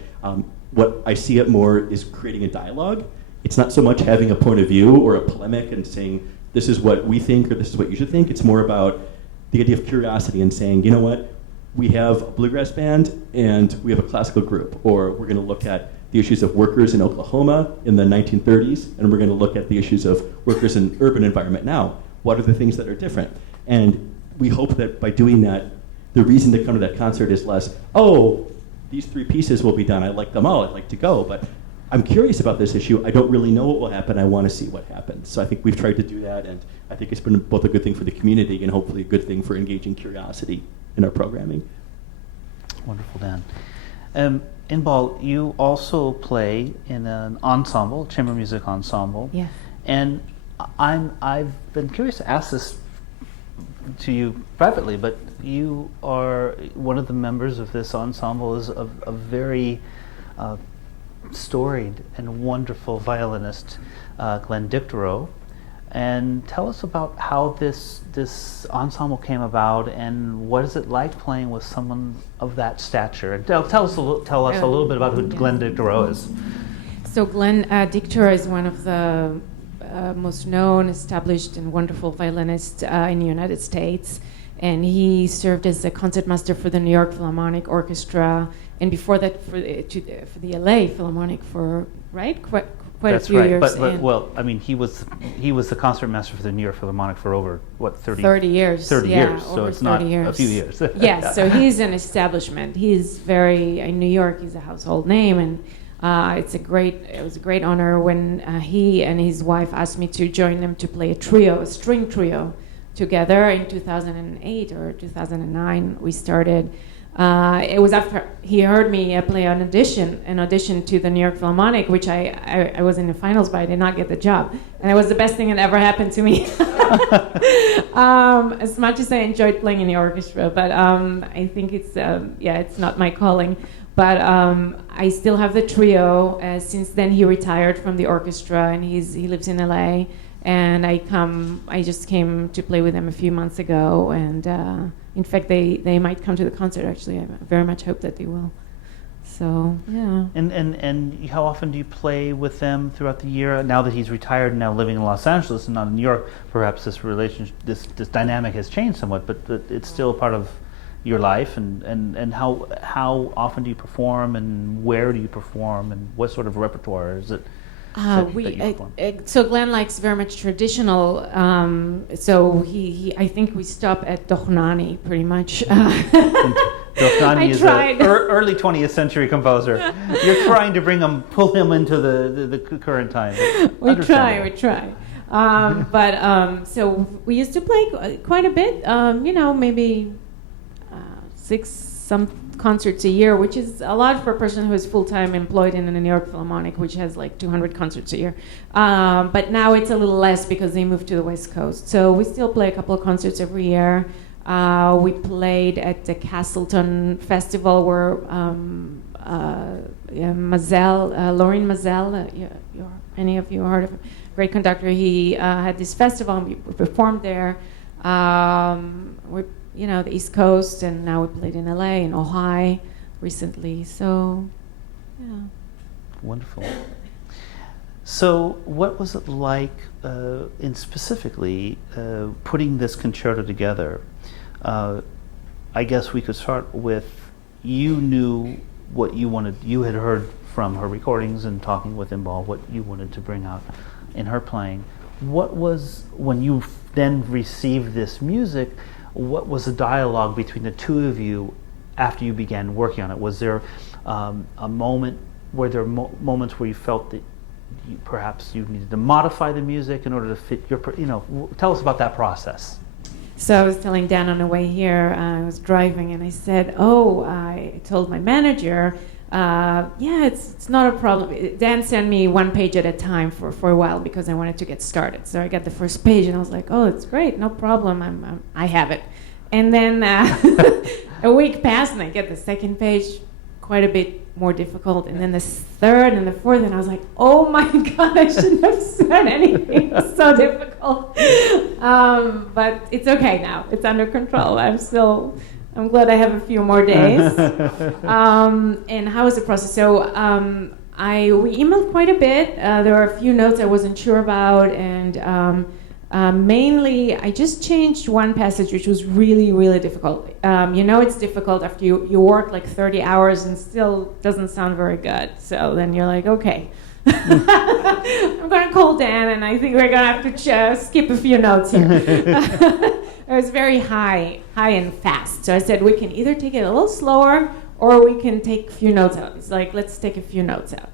what I see it more is creating a dialogue. It's not so much having a point of view or a polemic and saying, this is what we think or this is what you should think. It's more about the idea of curiosity and saying, you know what, we have a bluegrass band and we have a classical group, or we're going to look at the issues of workers in Oklahoma in the 1930s, and we're going to look at the issues of workers in urban environment now. What are the things that are different? And we hope that by doing that, the reason to come to that concert is less, oh, these 3 pieces will be done. I like them all. I'd like to go. But I'm curious about this issue. I don't really know what will happen. I want to see what happens. So I think we've tried to do that, and I think it's been both a good thing for the community and hopefully a good thing for engaging curiosity in our programming. Wonderful, Dan. Inbal, you also play in an ensemble, chamber music ensemble. Yeah. And I've been curious to ask this to you privately, but you are one of the members of this ensemble, is a very storied and wonderful violinist, Glenn Dictorow. And tell us about how this ensemble came about, and what is it like playing with someone of that stature? And tell us a little bit about who Glenn Dictorow is. So Glenn Dictorow is one of the most known, established, and wonderful violinists in the United States. And he served as the concertmaster for the New York Philharmonic Orchestra, and before that for the LA Philharmonic for quite That's a few right. years. But well, I mean, he was the concertmaster for the New York Philharmonic for over 30 years. 30 yeah, years. So it's not a few years. Yeah, so he's an establishment. He's very in New York. He's a household name, and it was a great honor when he and his wife asked me to join them to play a string trio together in 2008 or 2009. We started. It was after he heard me play an audition to the New York Philharmonic, which I was in the finals, but I did not get the job. And it was the best thing that ever happened to me. As much as I enjoyed playing in the orchestra, but I think it's not my calling. But I still have the trio. Since then, he retired from the orchestra, and he lives in LA. And I just came to play with them a few months ago, and in fact, they might come to the concert. Actually, I very much hope that they will. So yeah. And how often do you play with them throughout the year? Now that he's retired and now living in Los Angeles and not in New York, perhaps this relationship, this dynamic has changed somewhat, but it's still part of your life. And how often do you perform, and where do you perform, and what sort of repertoire is it? that you perform? So Glenn likes very much traditional. So he I think we stop at Dochnani pretty much. Dochnani is an early 20th century composer. You're trying to pull him into the current time. We try. So we used to play quite a bit. Maybe 6 concerts a year, which is a lot for a person who is full-time employed in the New York Philharmonic, which has like 200 concerts a year. But now it's a little less because they moved to the West Coast. So we still play a couple of concerts every year. We played at the Castleton Festival where Lorin Mazel, any of you heard of him? Great conductor. He had this festival and we performed there. The East Coast, and now we played in LA and Ohio recently. So, yeah. Wonderful. So, what was it like, in specifically putting this concerto together? I guess we could start with, you knew what you wanted. You had heard from her recordings and talking with Imbal what you wanted to bring out in her playing. What was, when you then received this music, what was the dialogue between the two of you after you began working on it? Was there a moment, were there moments where you felt that perhaps you needed to modify the music in order to fit your, tell us about that process. So I was telling Dan on the way here, I was driving and I said, I told my manager, it's not a problem. Dan sent me 1 page at a time for a while because I wanted to get started. So I got the first page and I was like, it's great, no problem, I have it. And then a week passed and I get the second page, quite a bit more difficult. And then the third and the fourth, and I was like, oh my God, I shouldn't have said anything. It's so difficult. But it's okay now. It's under control. I'm glad I have a few more days. And how was the process? So we emailed quite a bit. There were a few notes I wasn't sure about, and mainly I just changed one passage, which was really, really difficult. It's difficult after you work like 30 hours and still doesn't sound very good. So then you're like, okay. I'm going to call Dan, and I think we're going to have to skip a few notes here. It was very high and fast. So I said, we can either take it a little slower or we can take a few notes out. It's like, let's take a few notes out.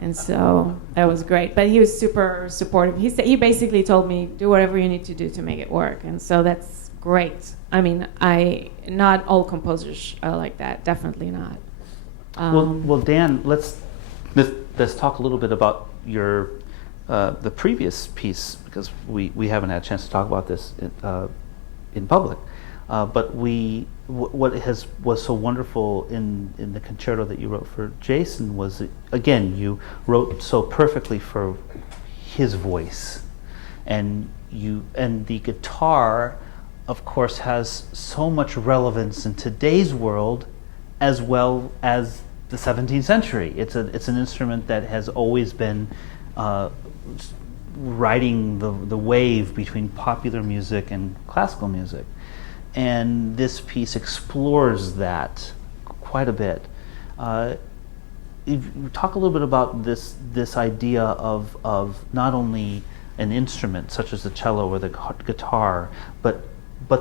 And so that was great. But he was super supportive. He basically told me, do whatever you need to do to make it work. And so that's great. I mean, not all composers are like that. Definitely not. Well, Dan, let's talk a little bit about your the previous piece, because we haven't had a chance to talk about this in public. But what was so wonderful in the concerto that you wrote for Jason was that, again, you wrote so perfectly for his voice, and the guitar, of course, has so much relevance in today's world as well as the 17th century. It's an instrument that has always been riding the wave between popular music and classical music. And this piece explores that quite a bit. Talk a little bit about this idea of not only an instrument such as the cello or the guitar, but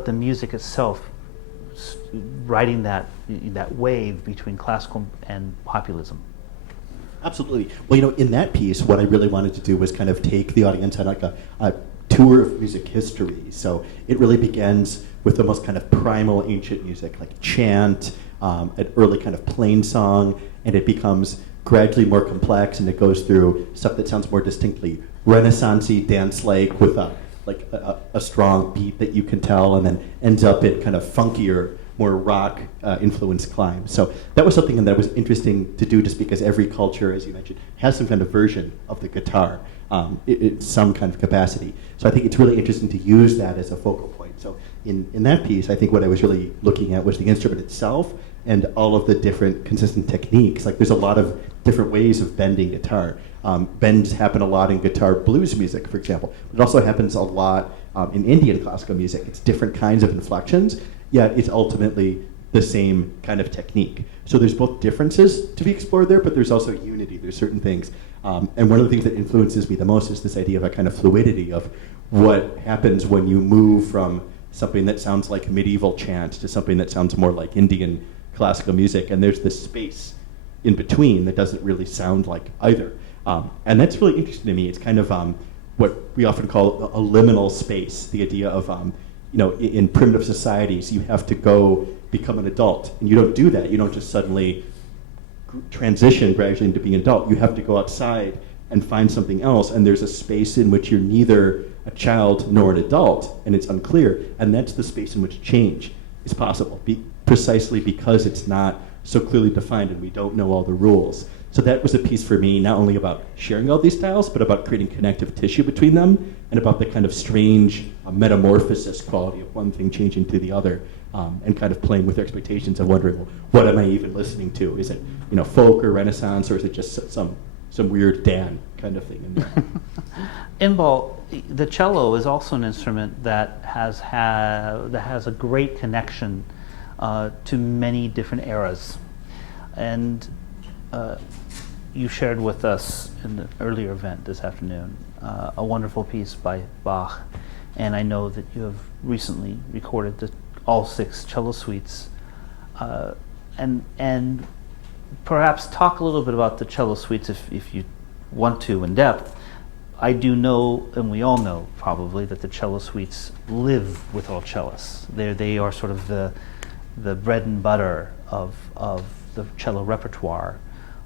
the music itself riding that wave between classical and populism. Absolutely. Well, in that piece, what I really wanted to do was kind of take the audience on like a tour of music history. So it really begins with the most kind of primal ancient music, like chant, an early kind of plain song, and it becomes gradually more complex, and it goes through stuff that sounds more distinctly Renaissance-y, dance-like, with a strong beat that you can tell, and then ends up in kind of funkier more rock influenced climb. So that was something that was interesting to do, just because every culture, as you mentioned, has some kind of version of the guitar, some kind of capacity. So I think it's really interesting to use that as a focal point. So in that piece, I think what I was really looking at was the instrument itself and all of the different consistent techniques. Like, there's a lot of different ways of bending guitar. Bends happen a lot in guitar blues music, for example. But it also happens a lot in Indian classical music. It's different kinds of inflections, yet it's ultimately the same kind of technique. So there's both differences to be explored there, but there's also unity. There's certain things. And one of the things that influences me the most is this idea of a kind of fluidity of what happens when you move from something that sounds like medieval chant to something that sounds more like Indian classical music. And there's this space in between that doesn't really sound like either. And that's really interesting to me. It's kind of what we often call a liminal space, the idea of, in primitive societies, you have to go become an adult. And you don't do that. You don't just suddenly transition gradually into being an adult. You have to go outside and find something else. And there's a space in which you're neither a child nor an adult, and it's unclear. And that's the space in which change is possible, precisely because it's not so clearly defined and we don't know all the rules. So that was a piece for me, not only about sharing all these styles, but about creating connective tissue between them, and about the kind of strange metamorphosis quality of one thing changing to the other, and kind of playing with their expectations and wondering, well, what am I even listening to? Is it folk or Renaissance, or is it just some weird Dan kind of thing in there? Inbal, the cello is also an instrument that has a great connection to many different eras, and you shared with us in the earlier event this afternoon a wonderful piece by Bach, and I know that you have recently recorded all 6 cello suites, and perhaps talk a little bit about the cello suites if you want to in depth. I do know, and we all know probably, that the cello suites live with all cellists. They are sort of the bread and butter of the cello repertoire.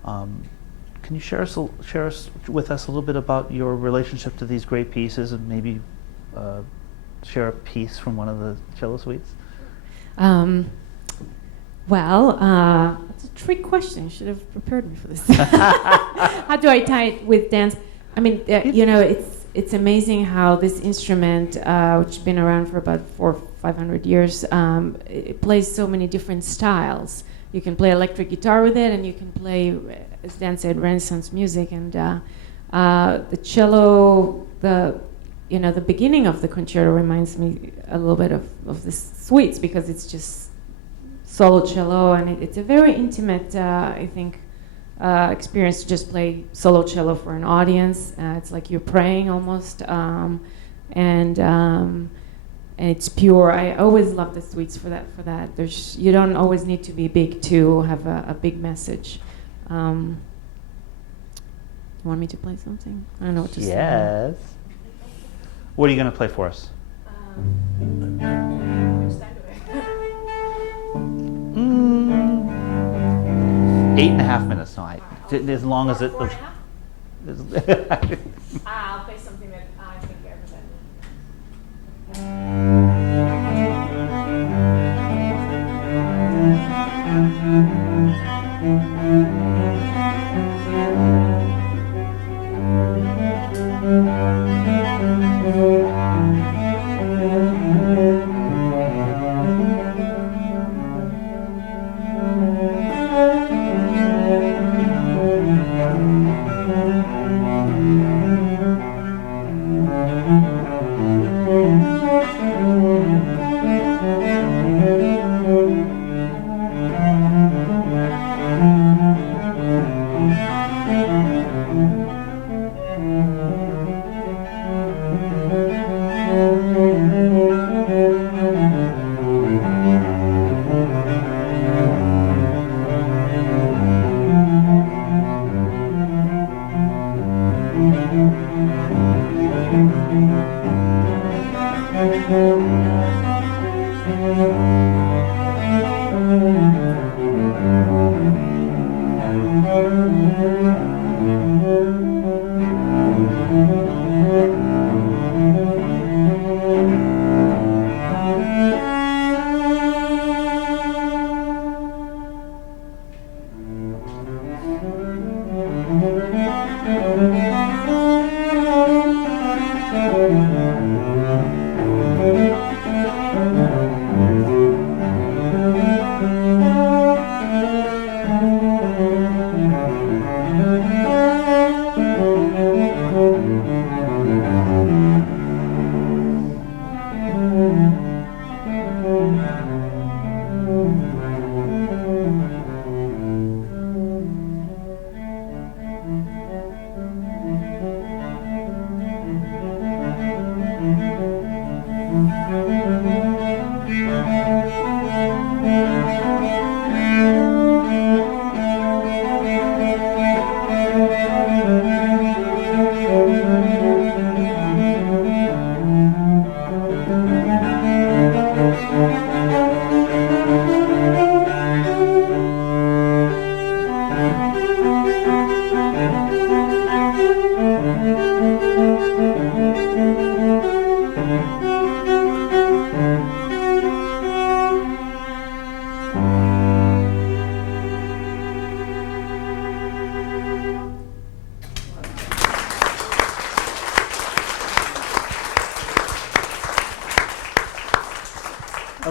Can you share with us a little bit about your relationship to these great pieces, and maybe share a piece from one of the cello suites? It's a trick question. You should have prepared me for this. How do I tie it with dance? I mean, it's amazing how this instrument, which has been around for about 400 or 500 years, it plays so many different styles. You can play electric guitar with it, and you can play, as Dan said, Renaissance music. And the cello, the beginning of the concerto reminds me a little bit of the suites, because it's just solo cello, and it's a very intimate, I think, experience to just play solo cello for an audience. It's like you're praying almost, and it's pure. I always love the suites for that. You don't always need to be big to have a big message. You want me to play something? I don't know what to say. Yes. What are you going to play for us? 8.5 minutes. No, as long as it. 4.5? I'll play something that I think everybody.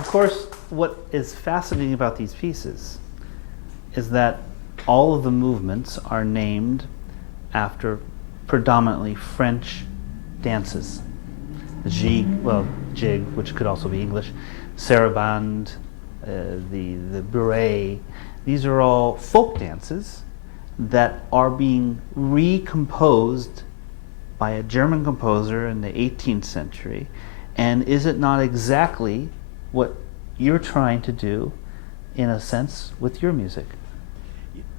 course, what is fascinating about these pieces is that all of the movements are named after predominantly French dances. Jig, which could also be English, sarabande, the beret. These are all folk dances that are being recomposed by a German composer in the 18th century. And is it not exactly what you're trying to do, in a sense, with your music?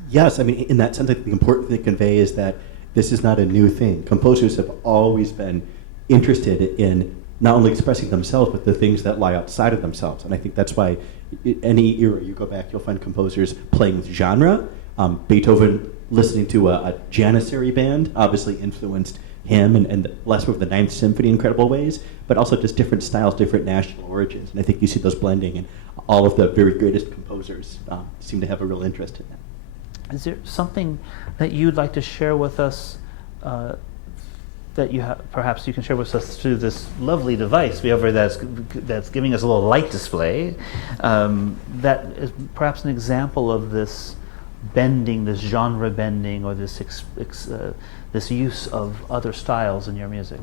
Yes, I mean, in that sense, I think the important thing to convey is that this is not a new thing. Composers have always been interested in not only expressing themselves, but the things that lie outside of themselves. And I think that's why any era you go back, you'll find composers playing with genre. Beethoven, listening to a Janissary band, obviously influenced him and less of the Ninth Symphony in incredible ways, but also just different styles, different national origins. And I think you see those blending, and all of the very greatest composers seem to have a real interest in that. Is there something that you'd like to share with us that you have, perhaps you can share with us through this lovely device we have over that's giving us a little light display, that is perhaps an example of this bending, this genre bending, or this this use of other styles in your music?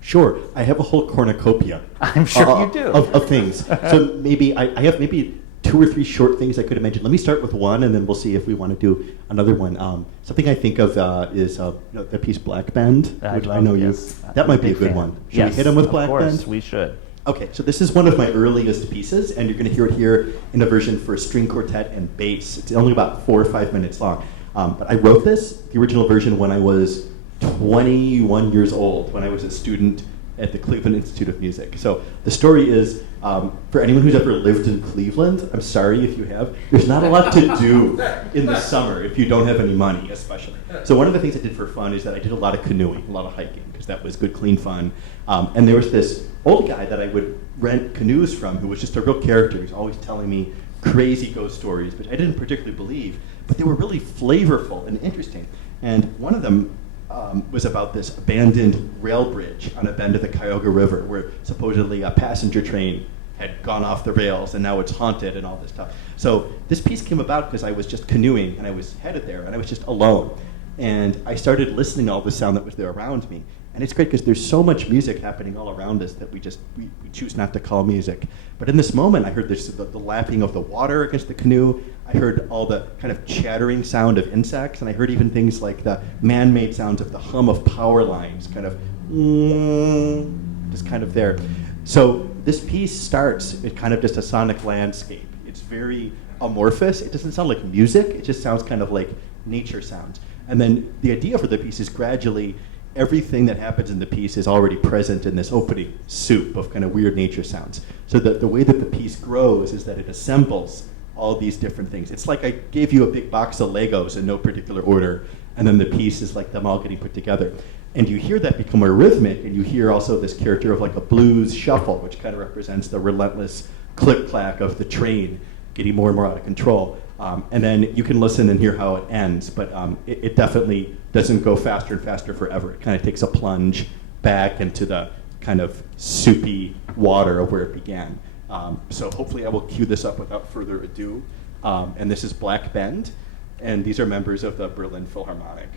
Sure, I have a whole cornucopia. I'm sure you do. Of things. So maybe I have maybe 2 or 3 short things I could have mentioned. Let me start with one, and then we'll see if we want to do another one. Something I think of is the piece Black Bend, which I know you. That might be a good one. Should we hit them with Black Bend? Of course, we should. Okay, so this is one of my earliest pieces, and you're going to hear it here in a version for string quartet and bass. It's only about 4 or 5 minutes long. But I wrote the original version, when I was 21 years old, when I was a student at the Cleveland Institute of Music. So the story is, for anyone who's ever lived in Cleveland, I'm sorry if you have, there's not a lot to do in the summer if you don't have any money, especially. So one of the things I did for fun is that I did a lot of canoeing, a lot of hiking, because that was good, clean fun. And there was this old guy that I would rent canoes from who was just a real character. He was always telling me crazy ghost stories, which I didn't particularly believe, but they were really flavorful and interesting. And one of them was about this abandoned rail bridge on a bend of the Cuyahoga River, where supposedly a passenger train had gone off the rails and now it's haunted and all this stuff. So this piece came about because I was just canoeing and I was headed there and I was just alone. And I started listening to all the sound that was there around me. And it's great because there's so much music happening all around us that we choose not to call music. But in this moment, I heard the lapping of the water against the canoe. I heard all the kind of chattering sound of insects, and I heard even things like the man-made sounds of the hum of power lines, kind of just kind of there. So this piece starts with kind of just a sonic landscape. It's very amorphous. It doesn't sound like music. It just sounds kind of like nature sounds. And then the idea for the piece is gradually everything that happens in the piece is already present in this opening soup of kind of weird nature sounds. So the way that the piece grows is that it assembles all these different things. It's like I gave you a big box of Legos in no particular order, and then the piece is like them all getting put together. And you hear that become more rhythmic, and you hear also this character of like a blues shuffle, which kind of represents the relentless click-clack of the train getting more and more out of control. And then you can listen and hear how it ends, but it definitely doesn't go faster and faster forever. It kind of takes a plunge back into the kind of soupy water of where it began. So hopefully I will cue this up without further ado. And this is Black Bend, and these are members of the Berlin Philharmonic.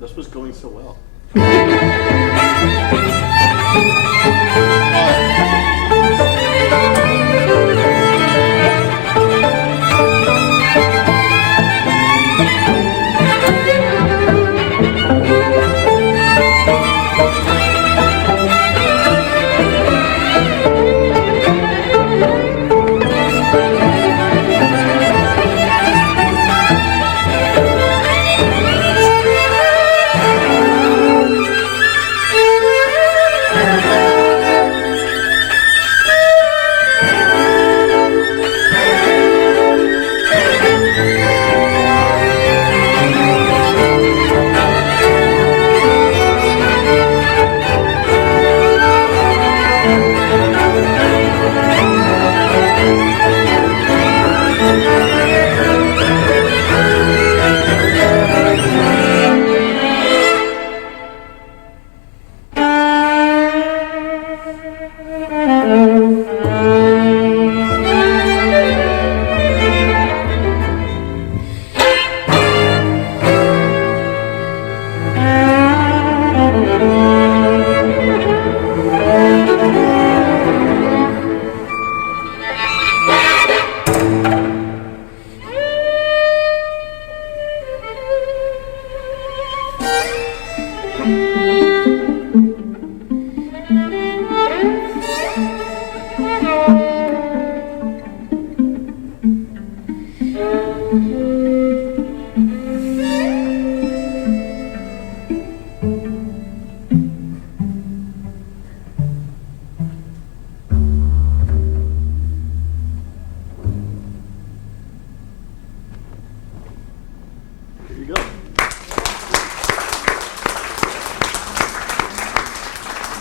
This was going so well.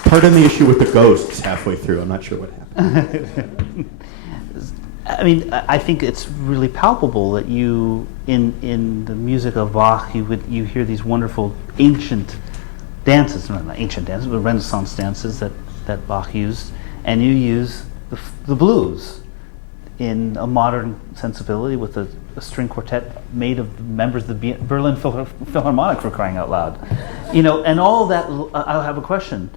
Pardon the issue with the ghosts halfway through. I'm not sure what happened. I mean, I think it's really palpable that you, in the music of Bach, you hear these wonderful ancient dances, not ancient dances, but Renaissance dances that Bach used, and you use the blues in a modern sensibility with a string quartet made of members of the Berlin Philharmonic, for crying out loud. You know, and all that, I'll have a question.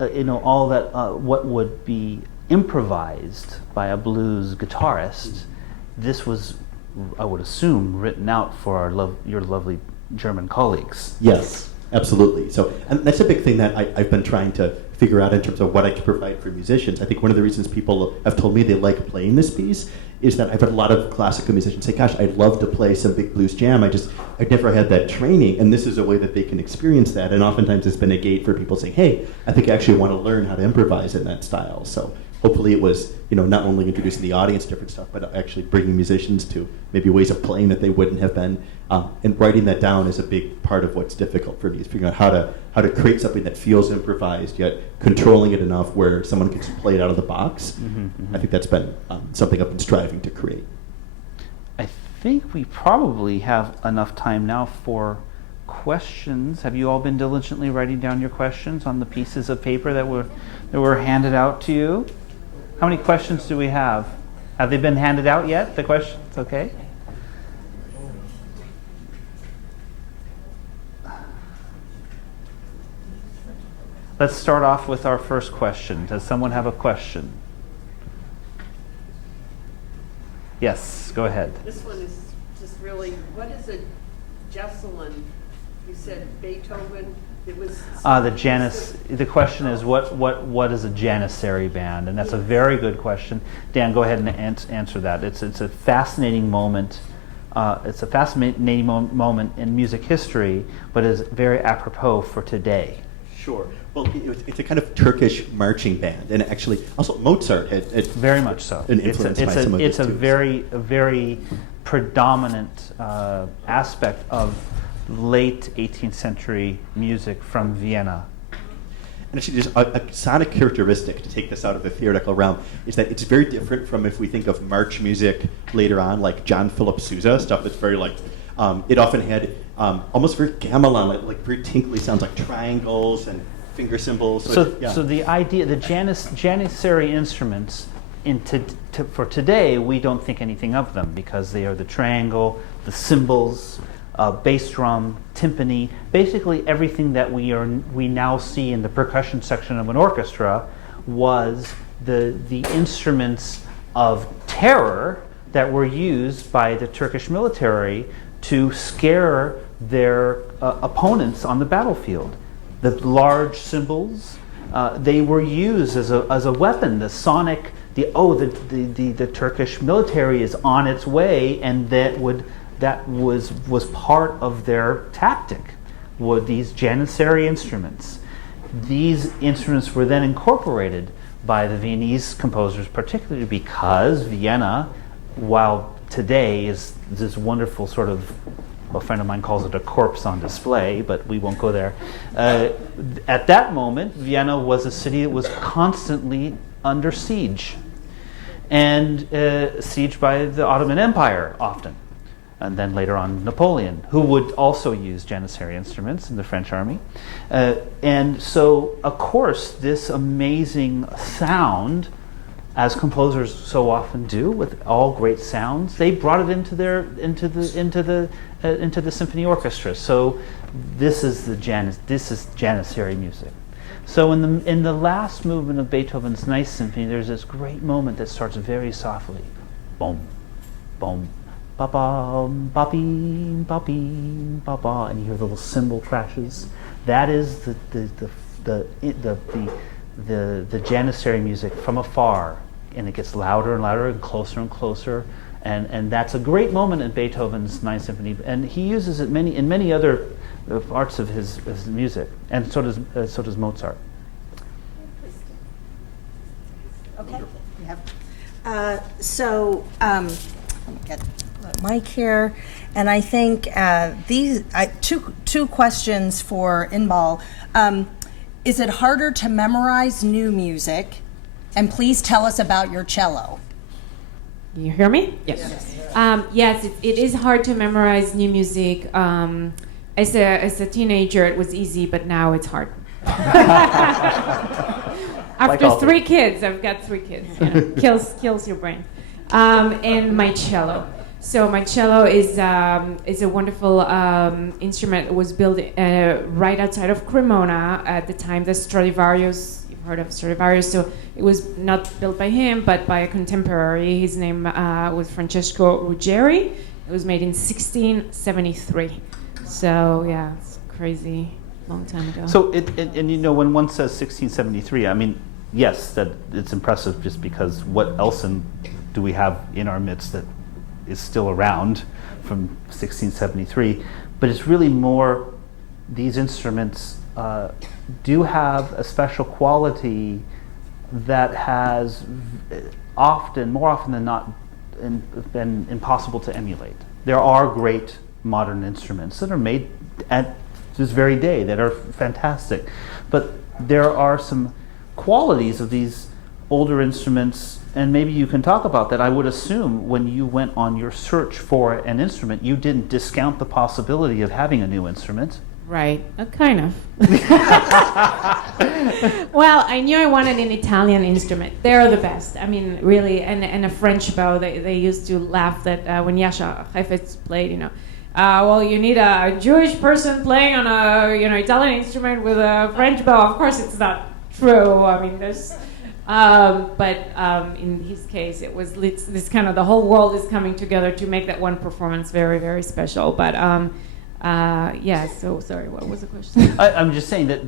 All that, what would be improvised by a blues guitarist, this was, I would assume, written out for your lovely German colleagues. Yes, absolutely. So, and that's a big thing that I've been trying to figure out in terms of what I can provide for musicians. I think one of the reasons people have told me they like playing this piece is that I've had a lot of classical musicians say, gosh, I'd love to play some big blues jam. I'd never had that training, and this is a way that they can experience that. And oftentimes it's been a gate for people saying, hey, I think I actually want to learn how to improvise in that style. So hopefully it was, not only introducing the audience to different stuff, but actually bringing musicians to maybe ways of playing that they wouldn't have been. And writing that down is a big part of what's difficult for me, is figuring out how to create something that feels improvised, yet controlling it enough where someone can just play it out of the box. Mm-hmm, mm-hmm. I think that's been something I've been striving to create. I think we probably have enough time now for questions. Have you all been diligently writing down your questions on the pieces of paper that were handed out to you? How many questions do we have? Have they been handed out yet, the questions? Okay. Let's start off with our first question. Does someone have a question? Yes, go ahead. This one is just really, what is a Jessalyn? You said Beethoven. It was the Janus. The question is, what is a Janissary band? And that's a very good question. Dan, go ahead and answer that. It's a fascinating moment. It's a fascinating moment in music history, but is very apropos for today. Sure. Well, it's a kind of Turkish marching band, and actually, also Mozart had very much so. An influence by some of It's this a too. very predominant aspect of late 18th century music from Vienna. And actually, just a sonic characteristic, to take this out of the theoretical realm, is that it's very different from if we think of march music later on, like John Philip Sousa, stuff that's very like, it often had almost very gamelan, like very tinkly sounds, like triangles and finger cymbals. So the idea, the Janissary instruments, for today, we don't think anything of them because they are the triangle, the cymbals, bass drum, timpani, basically everything that we now see in the percussion section of an orchestra was the instruments of terror that were used by the Turkish military to scare their opponents on the battlefield. The large cymbals, they were used as a weapon. The sonic, the Turkish military is on its way, and that was part of their tactic. Were these Janissary instruments? These instruments were then incorporated by the Viennese composers, particularly because Vienna, while today is this wonderful sort of, a friend of mine calls it a corpse on display, but we won't go there. At that moment, Vienna was a city that was constantly under siege, and sieged by the Ottoman Empire often, and then later on Napoleon, who would also use Janissary instruments in the French army. And so, of course, this amazing sound, as composers so often do with all great sounds, they brought it into the symphony orchestra. So this is Janissary music. So in the last movement of Beethoven's Ninth Symphony, there's this great moment that starts very softly, boom, boom, ba bum, ba beam, ba beam, ba ba, and you hear the little cymbal crashes. That is the Janissary music from afar, and it gets louder and louder and closer, and that's a great moment in Beethoven's Ninth Symphony, and he uses it in many other parts of his music, and so does Mozart. Okay. Let me get the mic here, and I think two questions for Inbal. Is it harder to memorize new music? And please tell us about your cello. You hear me? Yes. Yes, it is hard to memorize new music. As a teenager, it was easy, but now it's hard. After Like 3 kids, I've got 3 kids. You know, kills your brain. And my cello. So my cello is a wonderful instrument. It was built right outside of Cremona at the time the Stradivarius. You've heard of Stradivarius. So it was not built by him, but by a contemporary. His name was Francesco Ruggeri. It was made in 1673. So yeah, it's crazy, long time ago. So and you know, when one says 1673, I mean, yes, that it's impressive just because what else do we have in our midst that is still around from 1673? But it's really more, these instruments do have a special quality that has more often than not been impossible to emulate. There are great modern instruments that are made at this very day that are fantastic, but there are some qualities of these older instruments, and maybe you can talk about that. I would assume when you went on your search for an instrument, you didn't discount the possibility of having a new instrument. Right, kind of. Well, I knew I wanted an Italian instrument. They're the best. I mean, really, and a French bow. They used to laugh that when Jascha Heifetz played, you know, well, you need a Jewish person playing on a Italian instrument with a French bow. Of course, it's not true. I mean, there's, but in his case, it was this kind of, the whole world is coming together to make that one performance very, very special. But yeah. So sorry, what was the question? I'm just saying that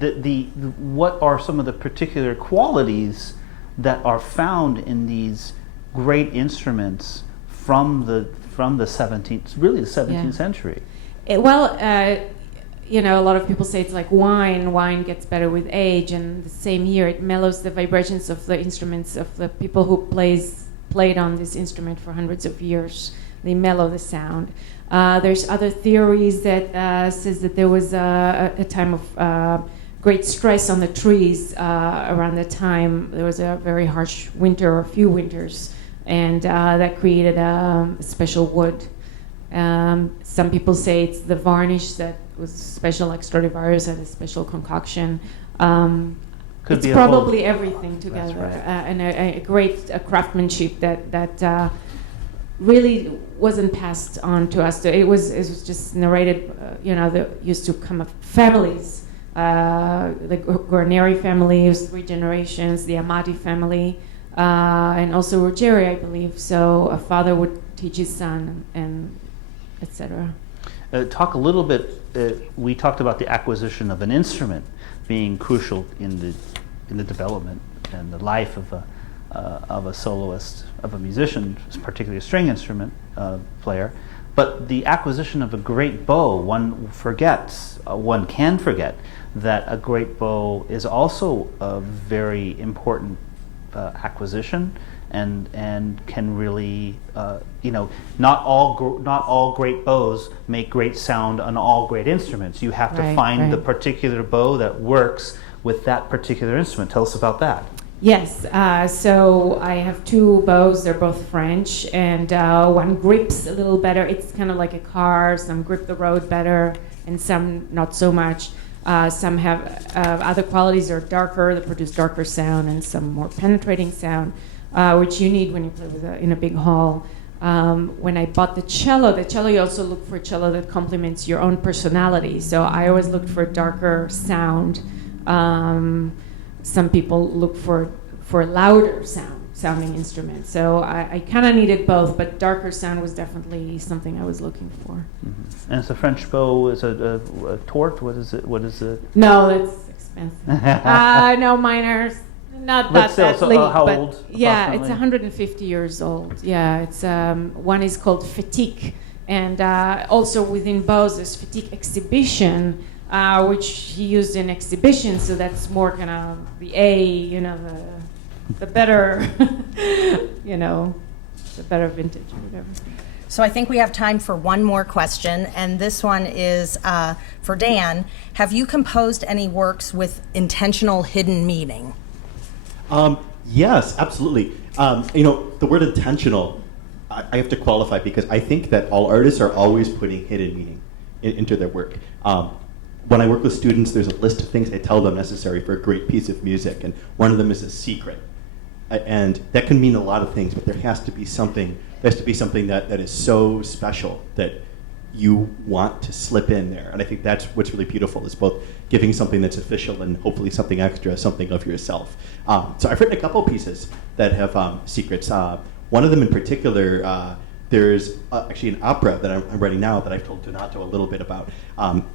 what are some of the particular qualities that are found in these great instruments from the 17th, really the 17th century? A lot of people say it's like wine. Wine gets better with age, and the same year it mellows the vibrations of the instruments of the people who played on this instrument for hundreds of years. They mellow the sound. There's other theories that says that there was a time of great stress on the trees around the time. There was a very harsh winter, or a few winters, and that created a special wood. Some people say it's the varnish that was special, like Stradivarius had a special concoction. It's probably everything together, right. and a great craftsmanship that really wasn't passed on to us. It was just narrated. There used to come up families. The Guarneri family was 3 generations. The Amati family, and also Ruggieri, I believe. So a father would teach his son, and etc. Talk a little bit. We talked about the acquisition of an instrument being crucial in the development and the life of a soloist, of a musician, particularly a string instrument player. But the acquisition of a great bow, one can forget that a great bow is also a very important acquisition, and can really, not all great bows make great sound on all great instruments. You have to find the particular bow that works with that particular instrument. Tell us about that. Yes, so I have 2 bows. They're both French, and one grips a little better. It's kind of like a car. Some grip the road better, and some not so much. Some have other qualities. They're darker. They produce darker sound, and some more penetrating sound, which you need when you play in a big hall. When I bought the cello, you also look for a cello that complements your own personality. So I always looked for darker sound. Some people look for louder sounding instruments. So I kind of needed both, but darker sound was definitely something I was looking for. Mm-hmm. And it's a French bow. Is it a tort? What is it? No, it's expensive. No, minors. Not but that still, that late, how but old? Yeah, it's 150 years old. Yeah, it's one is called Fatigue, and also within bows there's Fatigue Exhibition, which he used in exhibition. So that's more kind of the the better, the better vintage or whatever. So I think we have time for one more question, and this one is for Dan. Have you composed any works with intentional hidden meaning? Yes, absolutely. The word intentional, I have to qualify because I think that all artists are always putting hidden meaning into their work. When I work with students, there's a list of things I tell them necessary for a great piece of music, and one of them is a secret. And that can mean a lot of things, but there has to be something that is so special that you want to slip in there. And I think that's what's really beautiful, is both giving something that's official and hopefully something extra, something of yourself. So I've written a couple pieces that have secrets. One of them in particular, there's actually an opera that I'm writing now that I've told Donato a little bit about.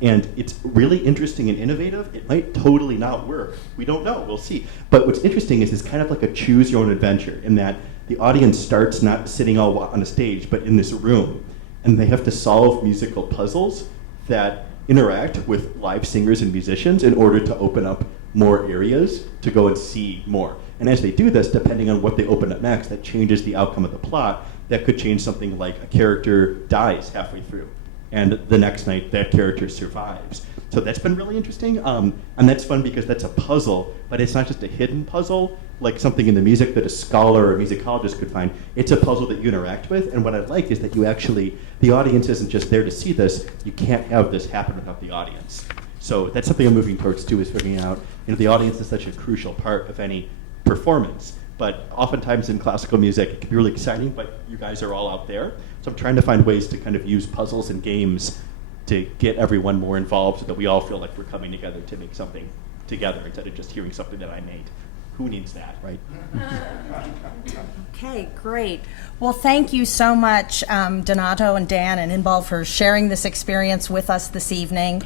And it's really interesting and innovative. It might totally not work. We don't know. We'll see. But what's interesting is it's kind of like a choose your own adventure, in that the audience starts not sitting all on a stage, but in this room. And they have to solve musical puzzles that interact with live singers and musicians in order to open up more areas to go and see more. And as they do this, depending on what they open up next, that changes the outcome of the plot. That could change something like a character dies halfway through, and the next night that character survives. So that's been really interesting, and that's fun because that's a puzzle, but it's not just a hidden puzzle, like something in the music that a scholar or a musicologist could find. It's a puzzle that you interact with, and what I like is that the audience isn't just there to see this. You can't have this happen without the audience. So that's something I'm moving towards too, is figuring out, the audience is such a crucial part of any performance. But oftentimes in classical music, it can be really exciting, but you guys are all out there. So I'm trying to find ways to kind of use puzzles and games to get everyone more involved so that we all feel like we're coming together to make something together instead of just hearing something that I made. Who needs that, right? Okay, great. Well, thank you so much, Donato and Dan and Inbal, for sharing this experience with us this evening.